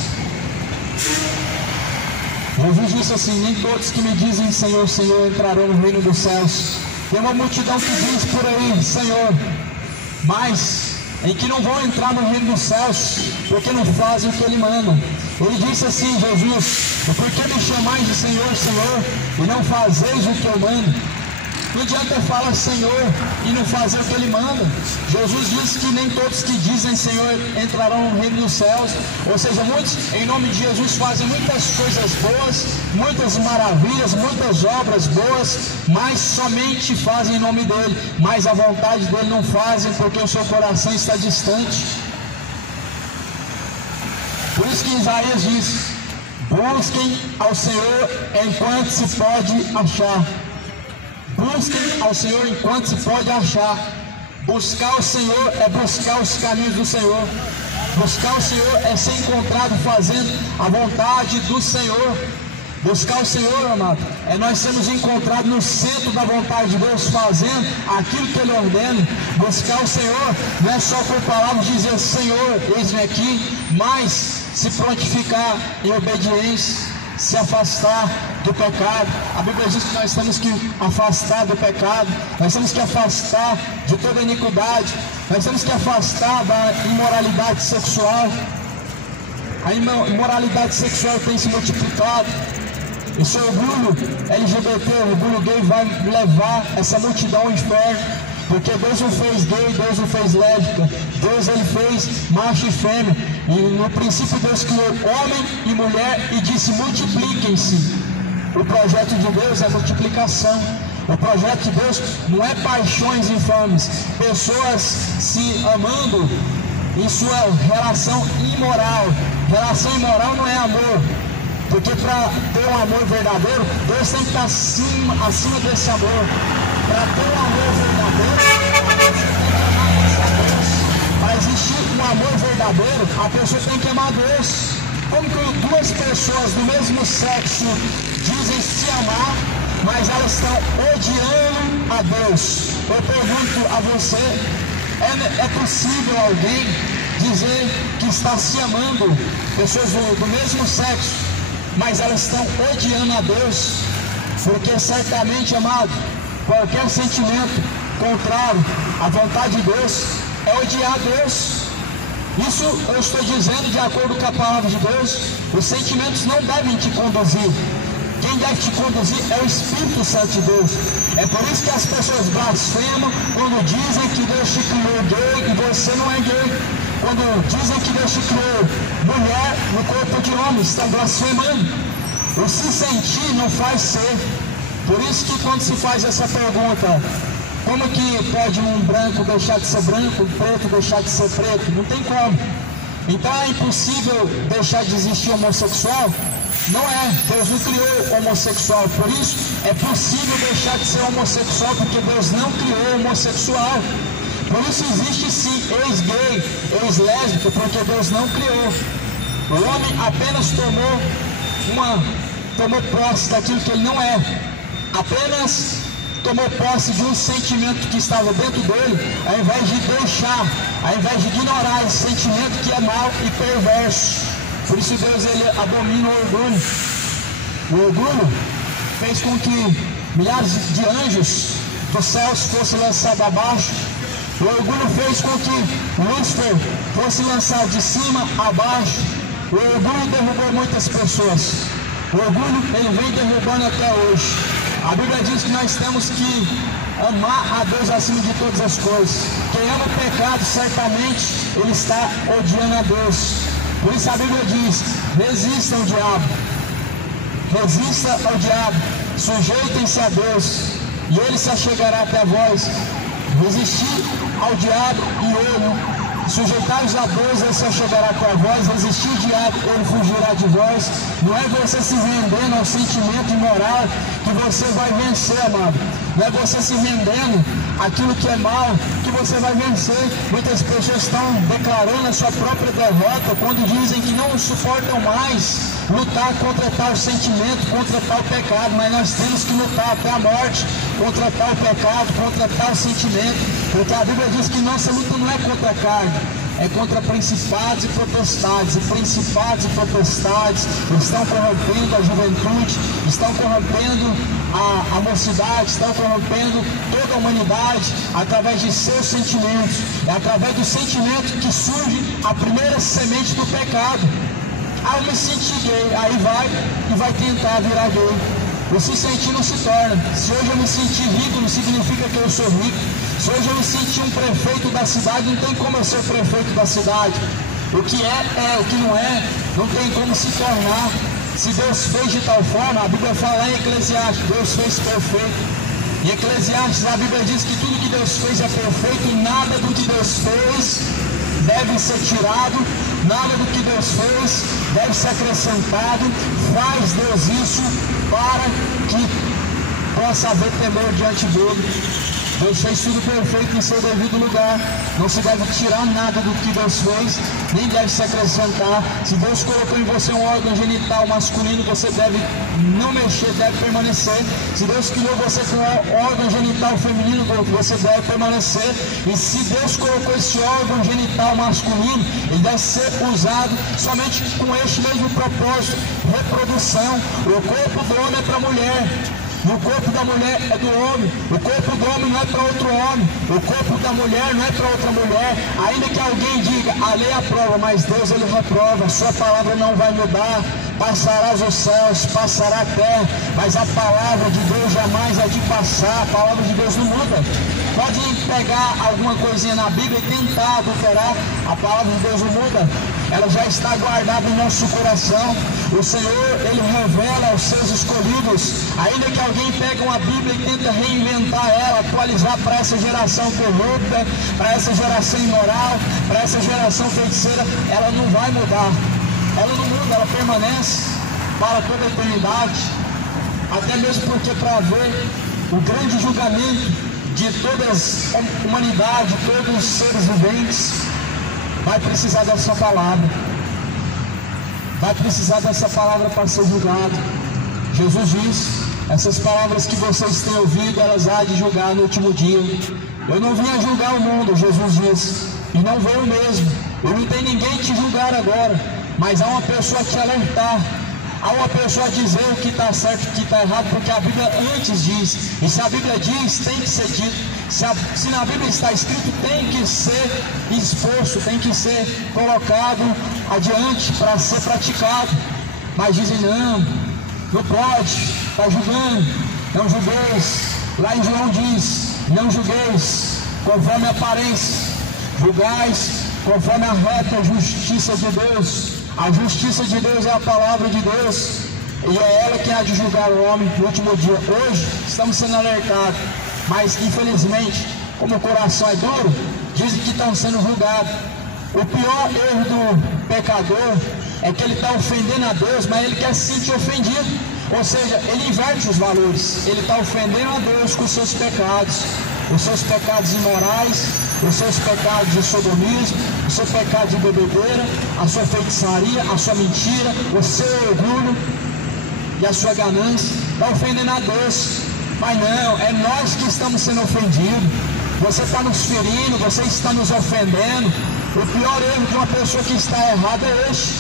Jesus disse assim: nem todos que me dizem Senhor, Senhor entrarão no reino dos céus. Tem uma multidão que diz por aí Senhor, mas em que não vão entrar no reino dos céus, porque não fazem o que Ele manda. Ele disse assim: Jesus, por que me chamais de Senhor, Senhor, e não fazeis o que eu mando? Não adianta falar Senhor e não fazer o que Ele manda. Jesus disse que nem todos que dizem Senhor entrarão no reino dos céus. Ou seja, muitos em nome de Jesus fazem muitas coisas boas, muitas maravilhas, muitas obras boas, mas somente fazem em nome dEle, mas a vontade dEle não fazem, porque o seu coração está distante. Por isso que Isaías diz: busquem ao Senhor enquanto se pode achar. Busquem ao Senhor enquanto se pode achar. Buscar o Senhor é buscar os caminhos do Senhor. Buscar o Senhor é ser encontrado fazendo a vontade do Senhor. Buscar o Senhor, amado, é nós sermos encontrados no centro da vontade de Deus, fazendo aquilo que Ele ordena. Buscar o Senhor não é só por palavras dizer Senhor, eis-me aqui, mas se prontificar em obediência, se afastar do pecado. A Bíblia diz que nós temos que afastar do pecado, nós temos que afastar de toda iniquidade, nós temos que afastar da imoralidade sexual. A imoralidade sexual tem se multiplicado. Esse orgulho LGBT, orgulho gay vai levar essa multidão ao inferno, porque Deus não fez gay, Deus não fez lésbica, Deus Ele fez macho e fêmea, e no princípio Deus criou homem e mulher e disse multipliquem-se. O projeto de Deus é multiplicação. O projeto de Deus não é paixões infames, pessoas se amando em sua relação imoral. Relação imoral não é amor, porque para ter um amor verdadeiro, Deus tem que estar acima desse amor. Para ter um amor verdadeiro, para existir um amor verdadeiro, a pessoa tem que amar Deus. Como que duas pessoas do mesmo sexo dizem se amar, mas elas estão odiando a Deus? Eu pergunto a você, é possível alguém dizer que está se amando, pessoas do mesmo sexo, mas elas estão odiando a Deus? Porque certamente, amado, qualquer sentimento contrário à vontade de Deus é odiar a Deus. Isso eu estou dizendo de acordo com a palavra de Deus. Os sentimentos não devem te conduzir. Quem deve te conduzir é o Espírito Santo de Deus. É por isso que as pessoas blasfemam quando dizem que Deus te criou gay e você não é gay. Quando dizem que Deus te criou mulher no corpo de homem, estão blasfemando. O se sentir não faz ser. Por isso que quando se faz essa pergunta, como que pode um branco deixar de ser branco, um preto deixar de ser preto? Não tem como. Então é impossível deixar de existir homossexual? Não é. Deus não criou homossexual. Por isso é possível deixar de ser homossexual, porque Deus não criou homossexual. Por isso existe sim ex-gay, ex-lésbica, porque Deus não criou. O homem apenas tomou posse daquilo que ele não é. Apenas tomou posse de um sentimento que estava dentro dele, ao invés de deixar, ao invés de ignorar esse sentimento que é mau e perverso. Por isso Deus ele abomina o orgulho. O orgulho fez com que milhares de anjos dos céus fossem lançados abaixo. O orgulho fez com que Lúcifer fosse lançado de cima a baixo. O orgulho derrubou muitas pessoas. O orgulho ele vem derrubando até hoje. A Bíblia diz que nós temos que amar a Deus acima de todas as coisas. Quem ama o pecado, certamente ele está odiando a Deus. Por isso a Bíblia diz: resista ao diabo. Resista ao diabo. Sujeitem-se a Deus e ele se achegará até vós. Resistir ao diabo e ele, sujeitai-vos a Deus, ele se achegará até vós. Resistir ao diabo, ele fugirá de vós. Não é você se rendendo ao sentimento imoral que você vai vencer, amado. Não é você se rendendo àquilo que é mal que você vai vencer. Muitas pessoas estão declarando a sua própria derrota quando dizem que não suportam mais lutar contra tal sentimento, contra tal pecado. Mas nós temos que lutar até a morte contra tal pecado, contra tal sentimento, porque a Bíblia diz que nossa luta não é contra a carne, é contra principados e potestades. E principados e potestades estão corrompendo a juventude, estão corrompendo a mocidade, estão corrompendo toda a humanidade através de seus sentimentos. É através do sentimento que surge a primeira semente do pecado. Eu me senti gay, aí vai tentar virar gay. O se sentir não se torna. Se hoje eu me sentir rico, não significa que eu sou rico. Se hoje eu me sentir um prefeito da cidade, não tem como eu ser prefeito da cidade. O que é, o que não é, não tem como se tornar. Se Deus fez de tal forma, a Bíblia fala em Eclesiastes, Deus fez perfeito. Em Eclesiastes a Bíblia diz que tudo que Deus fez é perfeito e nada do que Deus fez deve ser tirado, nada do que Deus fez deve ser acrescentado. Faz Deus isso para que possa haver temor diante dele. Deus fez tudo perfeito em seu devido lugar. Não se deve tirar nada do que Deus fez, nem deve se acrescentar. Se Deus colocou em você um órgão genital masculino, você deve não mexer, deve permanecer. Se Deus criou você com um órgão genital feminino, você deve permanecer. E se Deus colocou esse órgão genital masculino, ele deve ser usado somente com este mesmo propósito: reprodução. O corpo do homem é para a mulher, e o corpo da mulher é do homem. O corpo do homem não é para outro homem, o corpo da mulher não é para outra mulher. Ainda que alguém diga, a lei aprova, mas Deus ele reprova. A sua palavra não vai mudar. Passarás os céus, passará a terra, mas a palavra de Deus jamais é de passar. A palavra de Deus não muda. Pode pegar alguma coisinha na Bíblia e tentar adulterar, a palavra de Deus não muda. Ela já está guardada em nosso coração. O Senhor, ele revela aos seus escolhidos. Ainda que alguém pegue uma Bíblia e tenta reinventar ela, atualizar para essa geração corrupta, para essa geração imoral, para essa geração feiticeira, ela não vai mudar. Ela não muda, ela permanece para toda a eternidade. Até mesmo porque para haver o grande julgamento de toda a humanidade, todos os seres viventes, vai precisar dessa palavra. Vai precisar dessa palavra para ser julgado. Jesus diz, essas palavras que vocês têm ouvido, elas há de julgar no último dia. Eu não vim a julgar o mundo, Jesus diz, e não vou mesmo. Eu não tenho ninguém te julgar agora, mas há uma pessoa a te alertar. Há uma pessoa a dizer o que está certo e o que está errado, porque a Bíblia antes diz. E se a Bíblia diz, tem que ser dito. Se na Bíblia está escrito, tem que ser exposto, tem que ser colocado adiante para ser praticado. Mas dizem, não pode, está julgando, não julgueis. Lá em João diz, não julgueis conforme a aparência, julgais conforme a reta justiça de Deus. A justiça de Deus é a palavra de Deus, e é ela que há de julgar o homem no último dia. Hoje estamos sendo alertados, mas infelizmente, como o coração é duro, dizem que estão sendo julgados. O pior erro do pecador é que ele está ofendendo a Deus, mas ele quer se sentir ofendido. Ou seja, ele inverte os valores. Ele está ofendendo a Deus com os seus pecados imorais, os seus pecados de sodomismo, o seu pecado de bebedeira, a sua feitiçaria, a sua mentira, o seu orgulho e a sua ganância. Está ofendendo a Deus. Mas não, é nós que estamos sendo ofendidos. Você está nos ferindo, você está nos ofendendo. O pior erro de uma pessoa que está errada é este,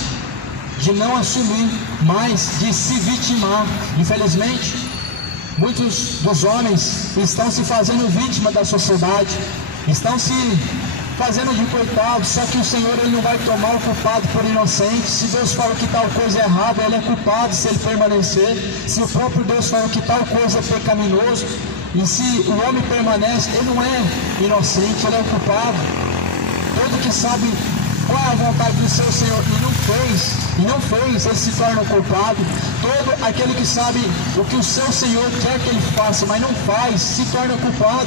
de não assumir, mas de se vitimar. Infelizmente, muitos dos homens estão se fazendo vítima da sociedade, estão se fazendo de coitado. Só que o Senhor ele não vai tomar o culpado por inocente. Se Deus falou que tal coisa é errada, ele é culpado se ele permanecer. Se o próprio Deus falou que tal coisa é pecaminoso, e se o homem permanece, ele não é inocente, ele é o culpado. Todo que sabe qual é a vontade do seu Senhor e não fez, ele se torna o culpado. Todo aquele que sabe o que o seu Senhor quer que ele faça, mas não faz, se torna culpado.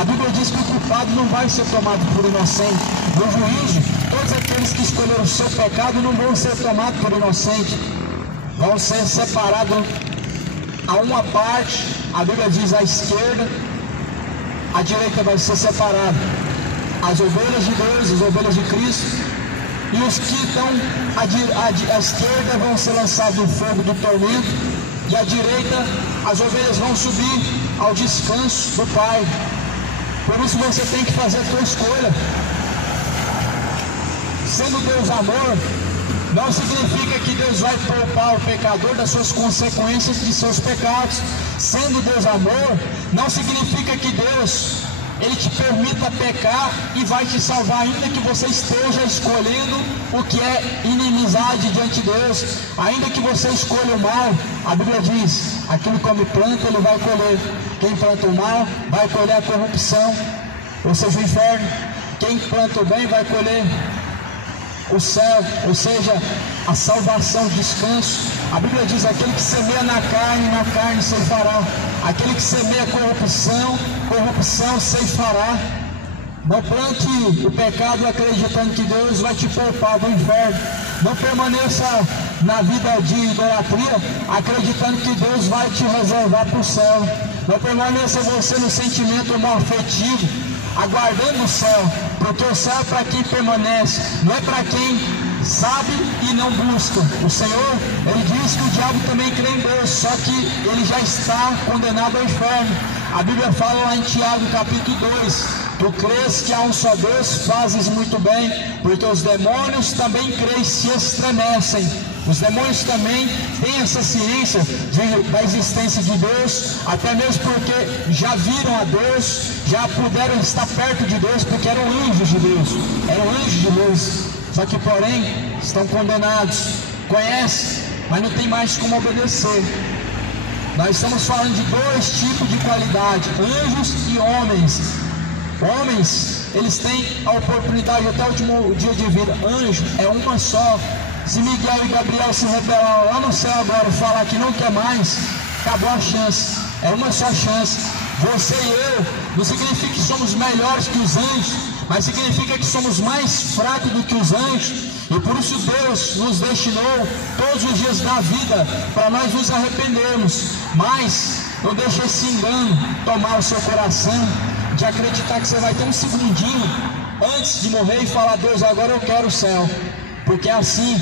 A Bíblia diz que o culpado não vai ser tomado por inocente. No juízo, todos aqueles que escolheram o seu pecado não vão ser tomados por inocente, vão ser separados a uma parte. A Bíblia diz à esquerda, a direita vai ser separada. As ovelhas de Deus, as ovelhas de Cristo, e os que estão à esquerda vão ser lançados no fogo do tormento, e à direita as ovelhas vão subir ao descanso do Pai. Por isso você tem que fazer a sua escolha. Sendo Deus amor, não significa que Deus vai poupar o pecador das suas consequências de seus pecados. Sendo Deus amor, não significa que Deus ele te permita pecar e vai te salvar, ainda que você esteja escolhendo o que é inimizade diante de Deus. Ainda que você escolha o mal, a Bíblia diz, aquele que come planta, ele vai colher. Quem planta o mal, vai colher a corrupção, ou seja, o inferno. Quem planta o bem, vai colher o céu, ou seja, a salvação, o descanso. A Bíblia diz, aquele que semeia na carne ceifará. Aquele que semeia corrupção ceifará. Não plante o pecado acreditando que Deus vai te poupar do inferno. Não permaneça na vida de idolatria acreditando que Deus vai te reservar para o céu. não permaneça você no sentimento homoafetivo, aguardando o céu, porque o céu é para quem permanece, não é para quem sabe e não busca. O Senhor, Ele diz que o diabo também crê em Deus, só que ele já está condenado ao inferno. A Bíblia fala lá em Tiago capítulo 2, tu crês que há um só Deus, fazes muito bem, porque os demônios também creem e se estremecem. Os demônios também têm essa ciência da existência de Deus, até mesmo porque já viram a Deus, já puderam estar perto de Deus, porque eram anjos de Deus, eram anjos de luz, só que porém estão condenados, conhecem, mas não tem mais como obedecer. Nós estamos falando de dois tipos de qualidade, anjos e homens. Homens, eles têm a oportunidade até o último dia de vida. Anjo é uma só. Se Miguel e Gabriel se rebelar lá no céu agora e falar que não quer mais, acabou a chance. É uma só chance. Você e eu, não significa que somos melhores que os anjos, mas significa que somos mais fracos do que os anjos. E por isso Deus nos destinou todos os dias da vida para nós nos arrependermos. Mas não deixe esse engano tomar o seu coração, de acreditar que você vai ter um segundinho antes de morrer e falar: Deus, agora eu quero o céu. Porque é assim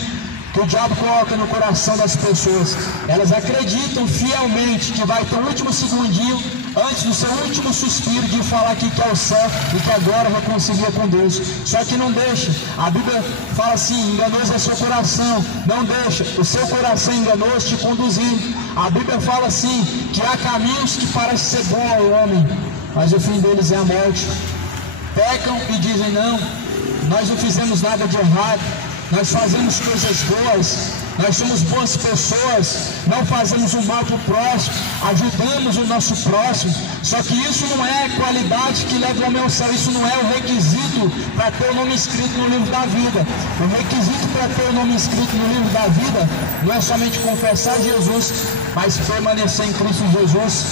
que o diabo coloca no coração das pessoas. Elas acreditam fielmente que vai ter um último segundinho antes do seu último suspiro de falar que quer o céu e que agora reconcilia com Deus. Só que não deixa. A Bíblia fala assim: enganoso é seu coração. Não deixa o seu coração enganoso te conduzindo. A Bíblia fala assim, que há caminhos que parecem ser bons ao homem, mas o fim deles é a morte. Pecam e dizem: não, nós não fizemos nada de errado, nós fazemos coisas boas, nós somos boas pessoas, não fazemos o mal para o próximo, ajudamos o nosso próximo. Só que isso não é qualidade que leva o homem ao céu, isso não é o requisito para ter o nome escrito no livro da vida. O requisito para ter o nome escrito no livro da vida não é somente confessar Jesus, mas permanecer em Cristo Jesus.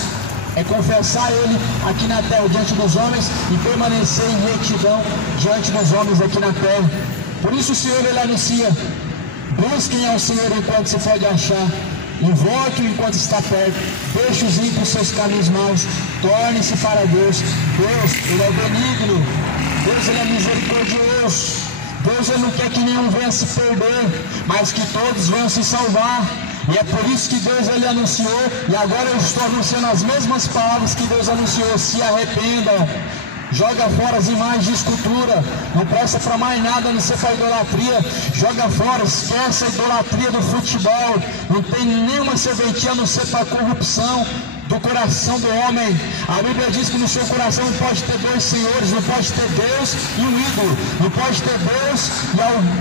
É confessar Ele aqui na terra diante dos homens e permanecer em retidão diante dos homens aqui na terra. Por isso o Senhor, Ele anuncia: busquem ao Senhor enquanto se pode achar, invoque-o enquanto está perto, deixe os ímpios seus caminhos maus, torne-se para Deus. Deus, Ele é benigno, Deus, Ele é misericordioso, Deus, Ele não quer que nenhum venha se perder, mas que todos venham se salvar. E é por isso que Deus, Ele anunciou, e agora eu estou anunciando as mesmas palavras que Deus anunciou: se arrependam, joga fora as imagens de escultura, não presta para mais nada a não ser para idolatria, joga fora, esquece a idolatria do futebol, não tem nenhuma serventia a não ser para corrupção do coração do homem. A Bíblia diz que no seu coração não pode ter dois senhores, não pode ter Deus e um ídolo, não pode ter Deus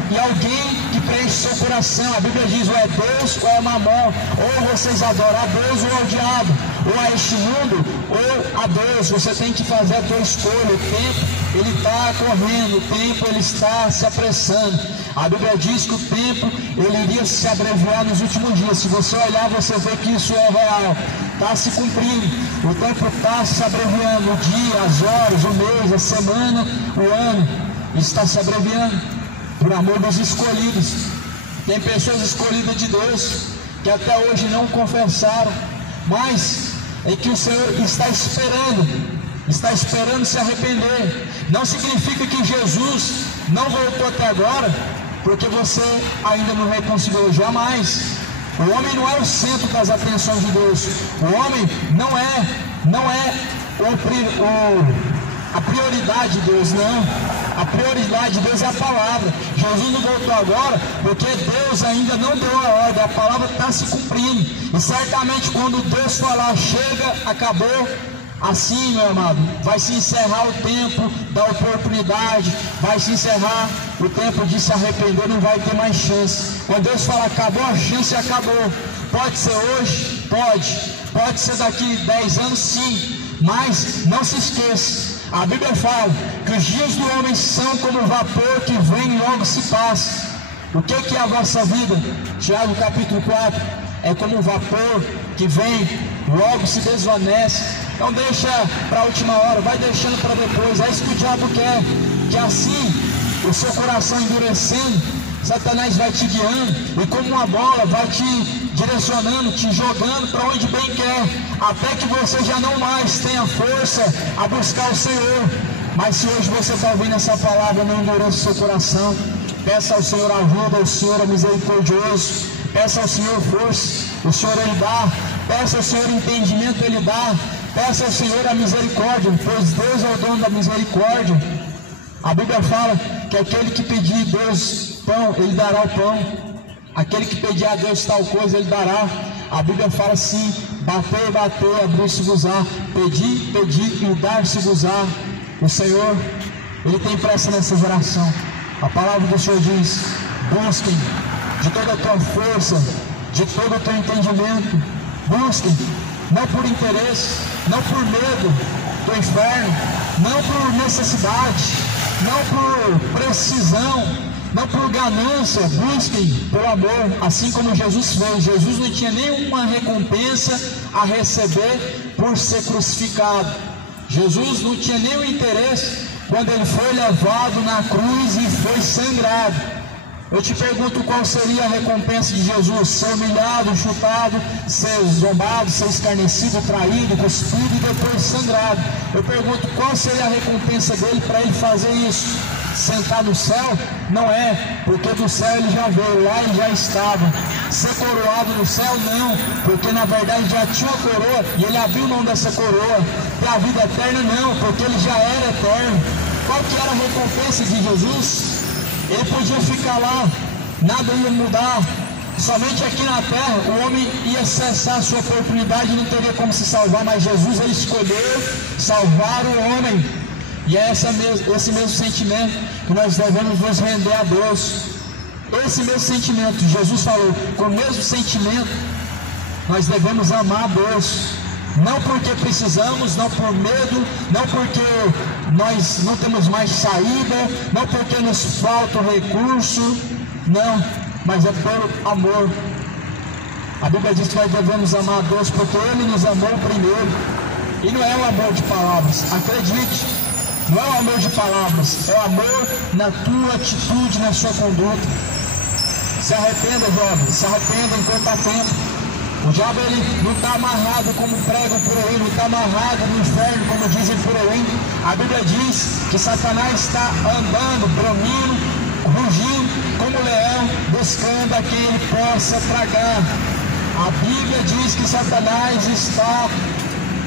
e alguém que preenche seu coração. A Bíblia diz: ou é Deus ou é Mamon, ou vocês adoram a Deus ou ao diabo, ou a este mundo ou a Deus. Você tem que fazer a tua escolha. O tempo, ele está correndo, o tempo, ele está se apressando. A Bíblia diz que o tempo, ele iria se abreviar nos últimos dias. Se você olhar, você vê que isso é real, está se cumprindo. O tempo está se abreviando, o dia, as horas, o mês, a semana, o ano está se abreviando por amor dos escolhidos. Tem pessoas escolhidas de Deus que até hoje não confessaram, mas é que o Senhor está esperando se arrepender. Não significa que Jesus não voltou até agora porque você ainda não reconciliou, jamais. O homem não é o centro das atenções de Deus. O homem não é a prioridade de Deus, não. A prioridade de Deus é a palavra. Jesus não voltou agora porque Deus ainda não deu a ordem. A palavra está se cumprindo. E certamente quando Deus falar: chega, acabou, assim, meu amado, vai se encerrar o tempo da oportunidade, vai se encerrar o tempo de se arrepender, não vai ter mais chance. Quando Deus fala acabou, a chance acabou. Pode ser hoje? Pode ser daqui 10 anos, sim, mas não se esqueça, a Bíblia fala que os dias do homem são como o vapor que vem e logo se passa. O que é a vossa vida? Tiago capítulo 4, é como um vapor que vem, logo se desvanece. Não deixa para a última hora, vai deixando para depois. É isso que o diabo quer, que assim o seu coração endurecendo, Satanás vai te guiando e como uma bola vai te direcionando, te jogando para onde bem quer, até que você já não mais tenha força a buscar o Senhor. Mas se hoje você está ouvindo essa palavra, não endureça o seu coração. Peça ao Senhor ajuda, o Senhor é misericordioso. Peça ao Senhor força, o Senhor Ele dá. Peça ao Senhor entendimento, Ele dá. Peça ao Senhor a misericórdia, pois Deus é o dono da misericórdia. A Bíblia fala que aquele que pedir a Deus pão, Ele dará o pão. Aquele que pedir a Deus tal coisa, Ele dará. A Bíblia fala assim: bater, bater, abrir-se-vos-á. Pedir, pedir e dar-se-vos-á. O Senhor, Ele tem pressa nessa geração. A palavra do Senhor diz: busquem de toda a tua força, de todo o teu entendimento. Busquem, não por interesse, não por medo do inferno, não por necessidade, não por precisão, não por ganância. Busquem por amor, assim como Jesus fez. Jesus não tinha nenhuma recompensa a receber por ser crucificado. Jesus não tinha nenhum interesse quando ele foi levado na cruz e foi sangrado. Eu te pergunto, qual seria a recompensa de Jesus? Ser humilhado, chutado, ser zombado, ser escarnecido, traído, cuspido e depois sangrado. Eu pergunto, qual seria a recompensa dele para ele fazer isso? Sentar no céu? Não é, porque do céu ele já veio, lá ele já estava. Ser coroado no céu? Não, porque na verdade já tinha uma coroa e ele abriu mão dessa coroa. Ter a vida eterna? Não, porque ele já era eterno. Qual que era a recompensa de Jesus? Ele podia ficar lá, nada ia mudar. Somente aqui na terra o homem ia cessar a sua oportunidade e não teria como se salvar. Mas Jesus, ele escolheu salvar o homem. E é esse mesmo sentimento que nós devemos nos render a Deus. Esse mesmo sentimento, Jesus falou, com o mesmo sentimento nós devemos amar a Deus. Não porque precisamos, não por medo, não porque nós não temos mais saída, não porque nos falta o recurso, não, mas é por amor. A Bíblia diz que nós devemos amar a Deus porque Ele nos amou primeiro. E não é o amor de palavras, acredite, não é o amor de palavras, é o amor na tua atitude, na sua conduta. Se arrependa, jovem, se arrependa enquanto há tempo. O diabo, ele não está amarrado como pregam por aí, não está amarrado no inferno como dizem por aí. A Bíblia diz que Satanás está andando, bramindo, rugindo como leão, buscando a quem ele possa tragar. A Bíblia diz que Satanás está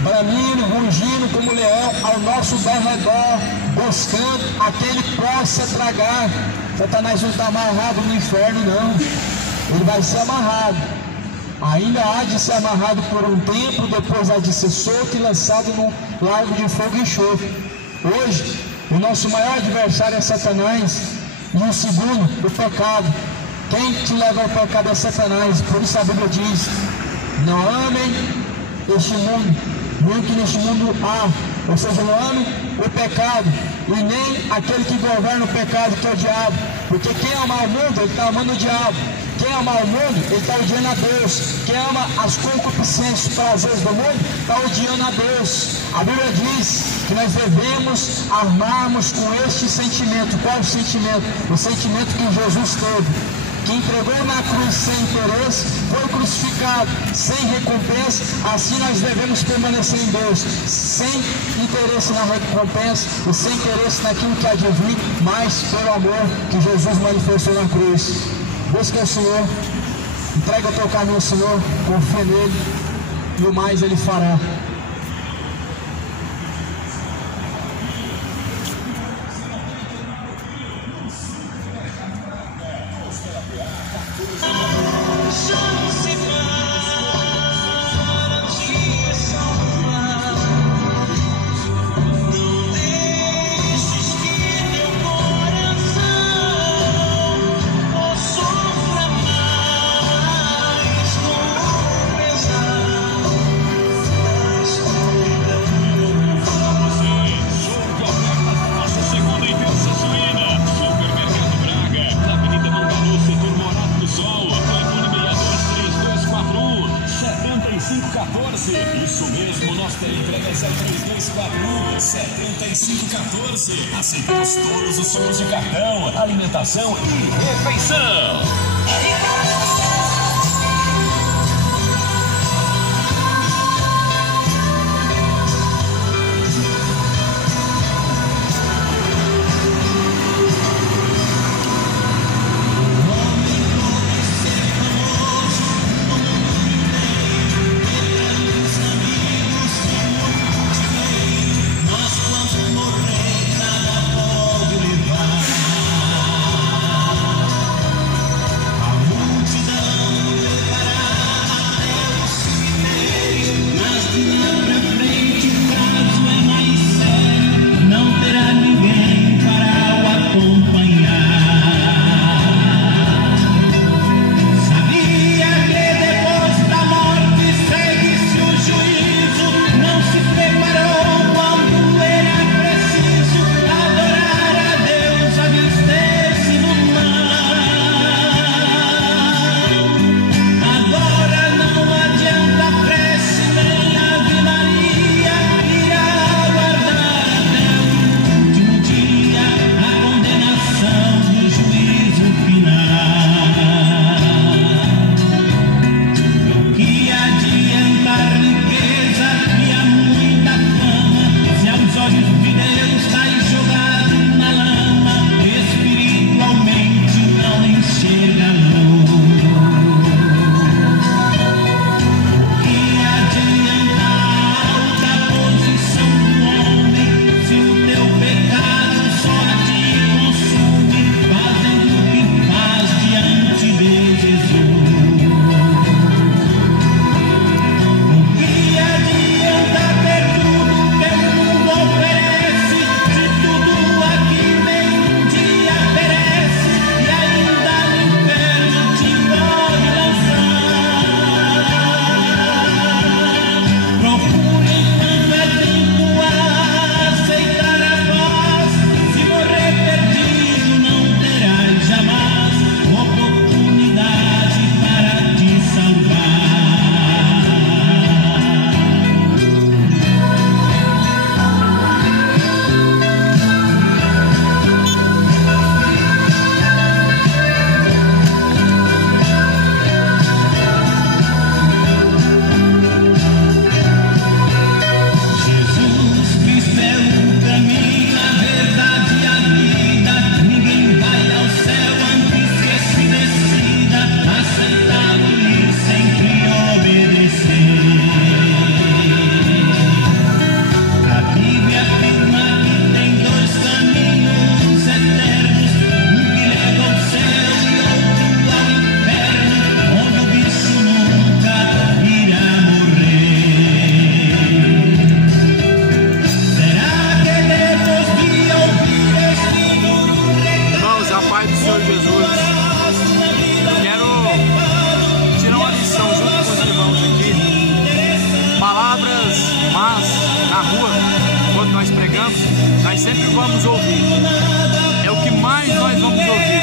bramindo, rugindo como leão ao nosso derredor, buscando a quem ele possa tragar. Satanás não está amarrado no inferno, não. Ele vai ser amarrado. Ainda há de ser amarrado por um tempo, depois há de ser solto e lançado no lago de fogo e enxofre. Hoje, o nosso maior adversário é Satanás, e o segundo, o pecado. Quem te leva ao pecado é Satanás. Por isso a Bíblia diz: não amem este mundo, nem que neste mundo há. Ou seja, não amem o pecado, e nem aquele que governa o pecado, que é o diabo. Porque quem ama o mundo, ele está amando o diabo. Quem ama o mundo, ele está odiando a Deus. Quem ama as concupiscências, os prazeres do mundo, está odiando a Deus. A Bíblia diz que nós devemos amarmos com este sentimento. Qual é o sentimento? O sentimento que Jesus teve, que entregou na cruz sem interesse, foi crucificado sem recompensa. Assim nós devemos permanecer em Deus, sem interesse na recompensa e sem interesse naquilo que há de vir, mas pelo amor que Jesus manifestou na cruz. Busca o Senhor, entrega o teu caminho ao Senhor, confia nele e o mais ele fará. Isso mesmo, nossa entrega 03241-7514. Aceitamos todos os tipos de cartão, alimentação e refeição. nós sempre vamos ouvir. É o que mais nós vamos ouvir.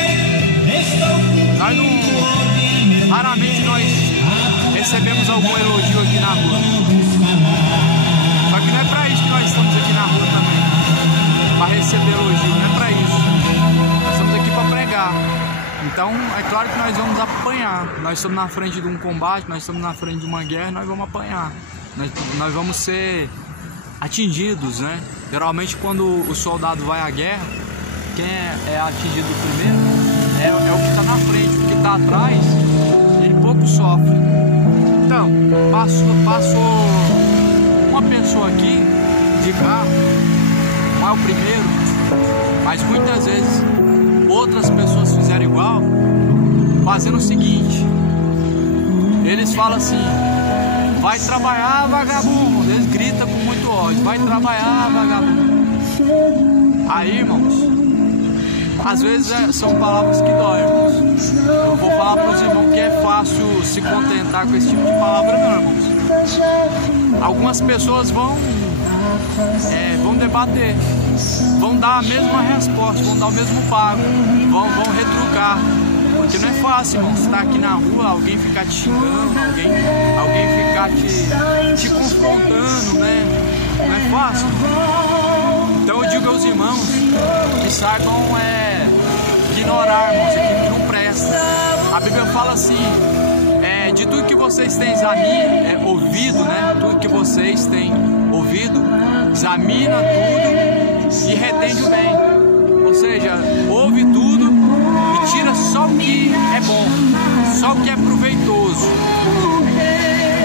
Nós não, raramente nós recebemos algum elogio aqui na rua. Só que não é para isso que nós estamos aqui na rua também, para receber elogio, não é para isso. Nós estamos aqui para pregar. Então é claro que nós vamos apanhar. Nós estamos na frente de um combate, nós estamos na frente de uma guerra, nós vamos apanhar. Nós vamos ser atingidos, né? Geralmente quando o soldado vai à guerra, quem é atingido primeiro é o que está na frente, o que está atrás, ele pouco sofre. Então, passou uma pessoa aqui de carro, não é o primeiro, mas muitas vezes outras pessoas fizeram igual, fazendo o seguinte: eles falam assim: vai trabalhar, vagabundo. Eles gritam com muito ódio: vai trabalhar, vagabundo. Aí, irmãos, às vezes são palavras que doem, irmãos. Eu vou falar para os irmãos que é fácil se contentar com esse tipo de palavra, não, irmãos. Algumas pessoas vão debater, vão dar a mesma resposta, vão dar o mesmo pago, vão retrucar. Porque não é fácil, irmão, você tá aqui na rua, alguém ficar te xingando, alguém ficar te te confrontando, né? Não é fácil. Então eu digo aos irmãos que saibam ignorar, irmãos, aquilo que não presta. A Bíblia fala assim, de tudo que vocês têm ouvido, né? Tudo que vocês têm ouvido, examina tudo e retende o bem. Ou seja, ouve tudo e tira só o que é bom, só o que é proveitoso.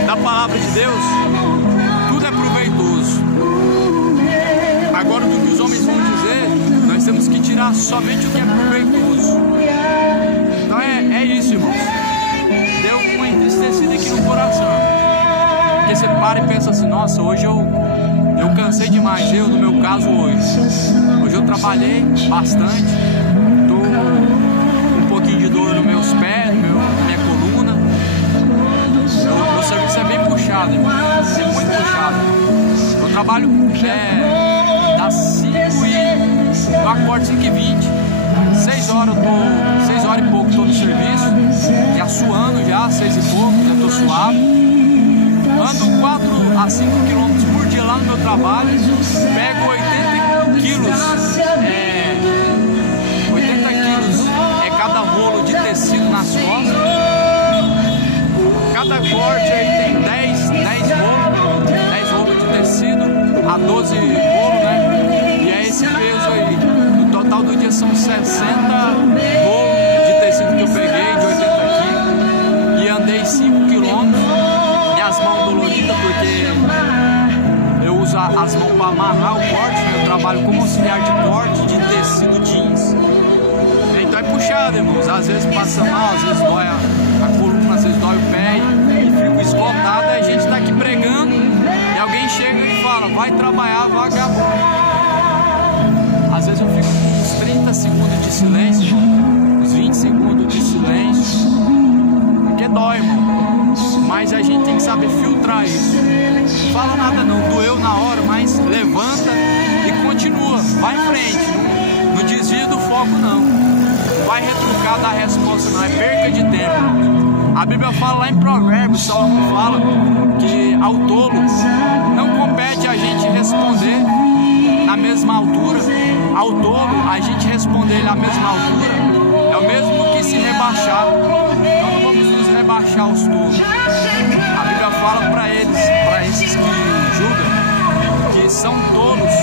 Da palavra de Deus, tudo é proveitoso. Agora, do que os homens vão dizer, nós temos que tirar somente o que é proveitoso. Então é isso, irmãos. Deu uma entristecida aqui no coração. Porque você para e pensa assim, nossa, hoje eu cansei demais. No meu caso, hoje eu trabalhei bastante. Tô com um pouquinho de dor nos meus pés, minha coluna. Meu serviço é bem puxado, irmão. É muito puxado. Eu trabalho das 5 eu acordo 5h20. 6 horas e pouco estou no serviço, já suando já, 6 e pouco, já estou suave. Ando 4 a 5 quilômetros por dia lá no meu trabalho, pego 80 quilos, 80 quilos é cada rolo de tecido nas costas. Cada corte aí tem 10 rolos de tecido, a 12 rolos, né? E é esse peso aí. No total do dia são 60 rolos de tecido que eu peguei, de 80 quilos. E andei 5 quilômetros. Minhas mãos doloridas, porque eu uso as mãos para amarrar o corte, né? Eu trabalho como auxiliar de corte de tecido jeans. Então é puxado, irmãos. Às vezes passa mal, às vezes dói a coluna, às vezes dói o pé e fico esgotado. Aí a gente tá aqui pregando e alguém chega e fala, vai trabalhar, vagabundo. Às vezes eu fico com uns 30 segundos de silêncio, uns 20 segundos de silêncio, porque dói, irmão. Mas a gente tem que saber filtrar isso. Não fala nada não, doeu na hora, mas levanta e continua, vai em frente, não desvia do foco não. Vai retrucar da resposta não, é perca de tempo. A Bíblia fala lá em Provérbios, Salomão fala que ao tolo não compete a gente responder na mesma altura. Ao tolo, a gente responder na mesma altura é o mesmo que se rebaixar. Então não vamos nos rebaixar aos tolos. A Bíblia fala para esses que julgam, que são tolos,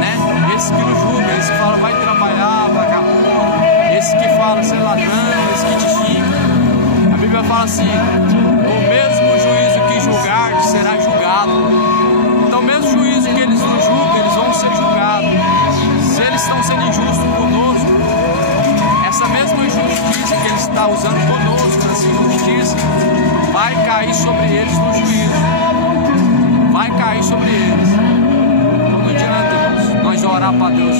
né? Esse que não julga, esse que fala vai trabalhar, vagabundo, esse que fala ser ladrão, esse que te xinga. A Bíblia fala assim, o mesmo juízo que julgar será julgado. Então o mesmo juízo que eles não julgam, eles vão ser julgados. Se eles estão sendo injustos conosco, essa mesma injustiça que eles estão usando conosco, essa injustiça, vai cair sobre eles no juízo. Vai cair sobre eles. Então não adianta, irmãos, nós orar para Deus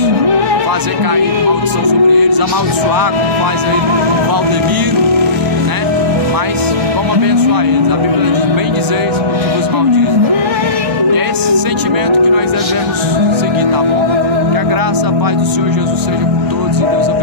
fazer cair maldição sobre eles, amaldiçoar, como faz aí o Valdemiro, né? Mas vamos abençoar eles. A Bíblia diz, bem dizeis o que vos maldiz. E é esse sentimento que nós devemos seguir, tá bom? Que a graça, a paz do Senhor Jesus seja com todos e Deus abençoe.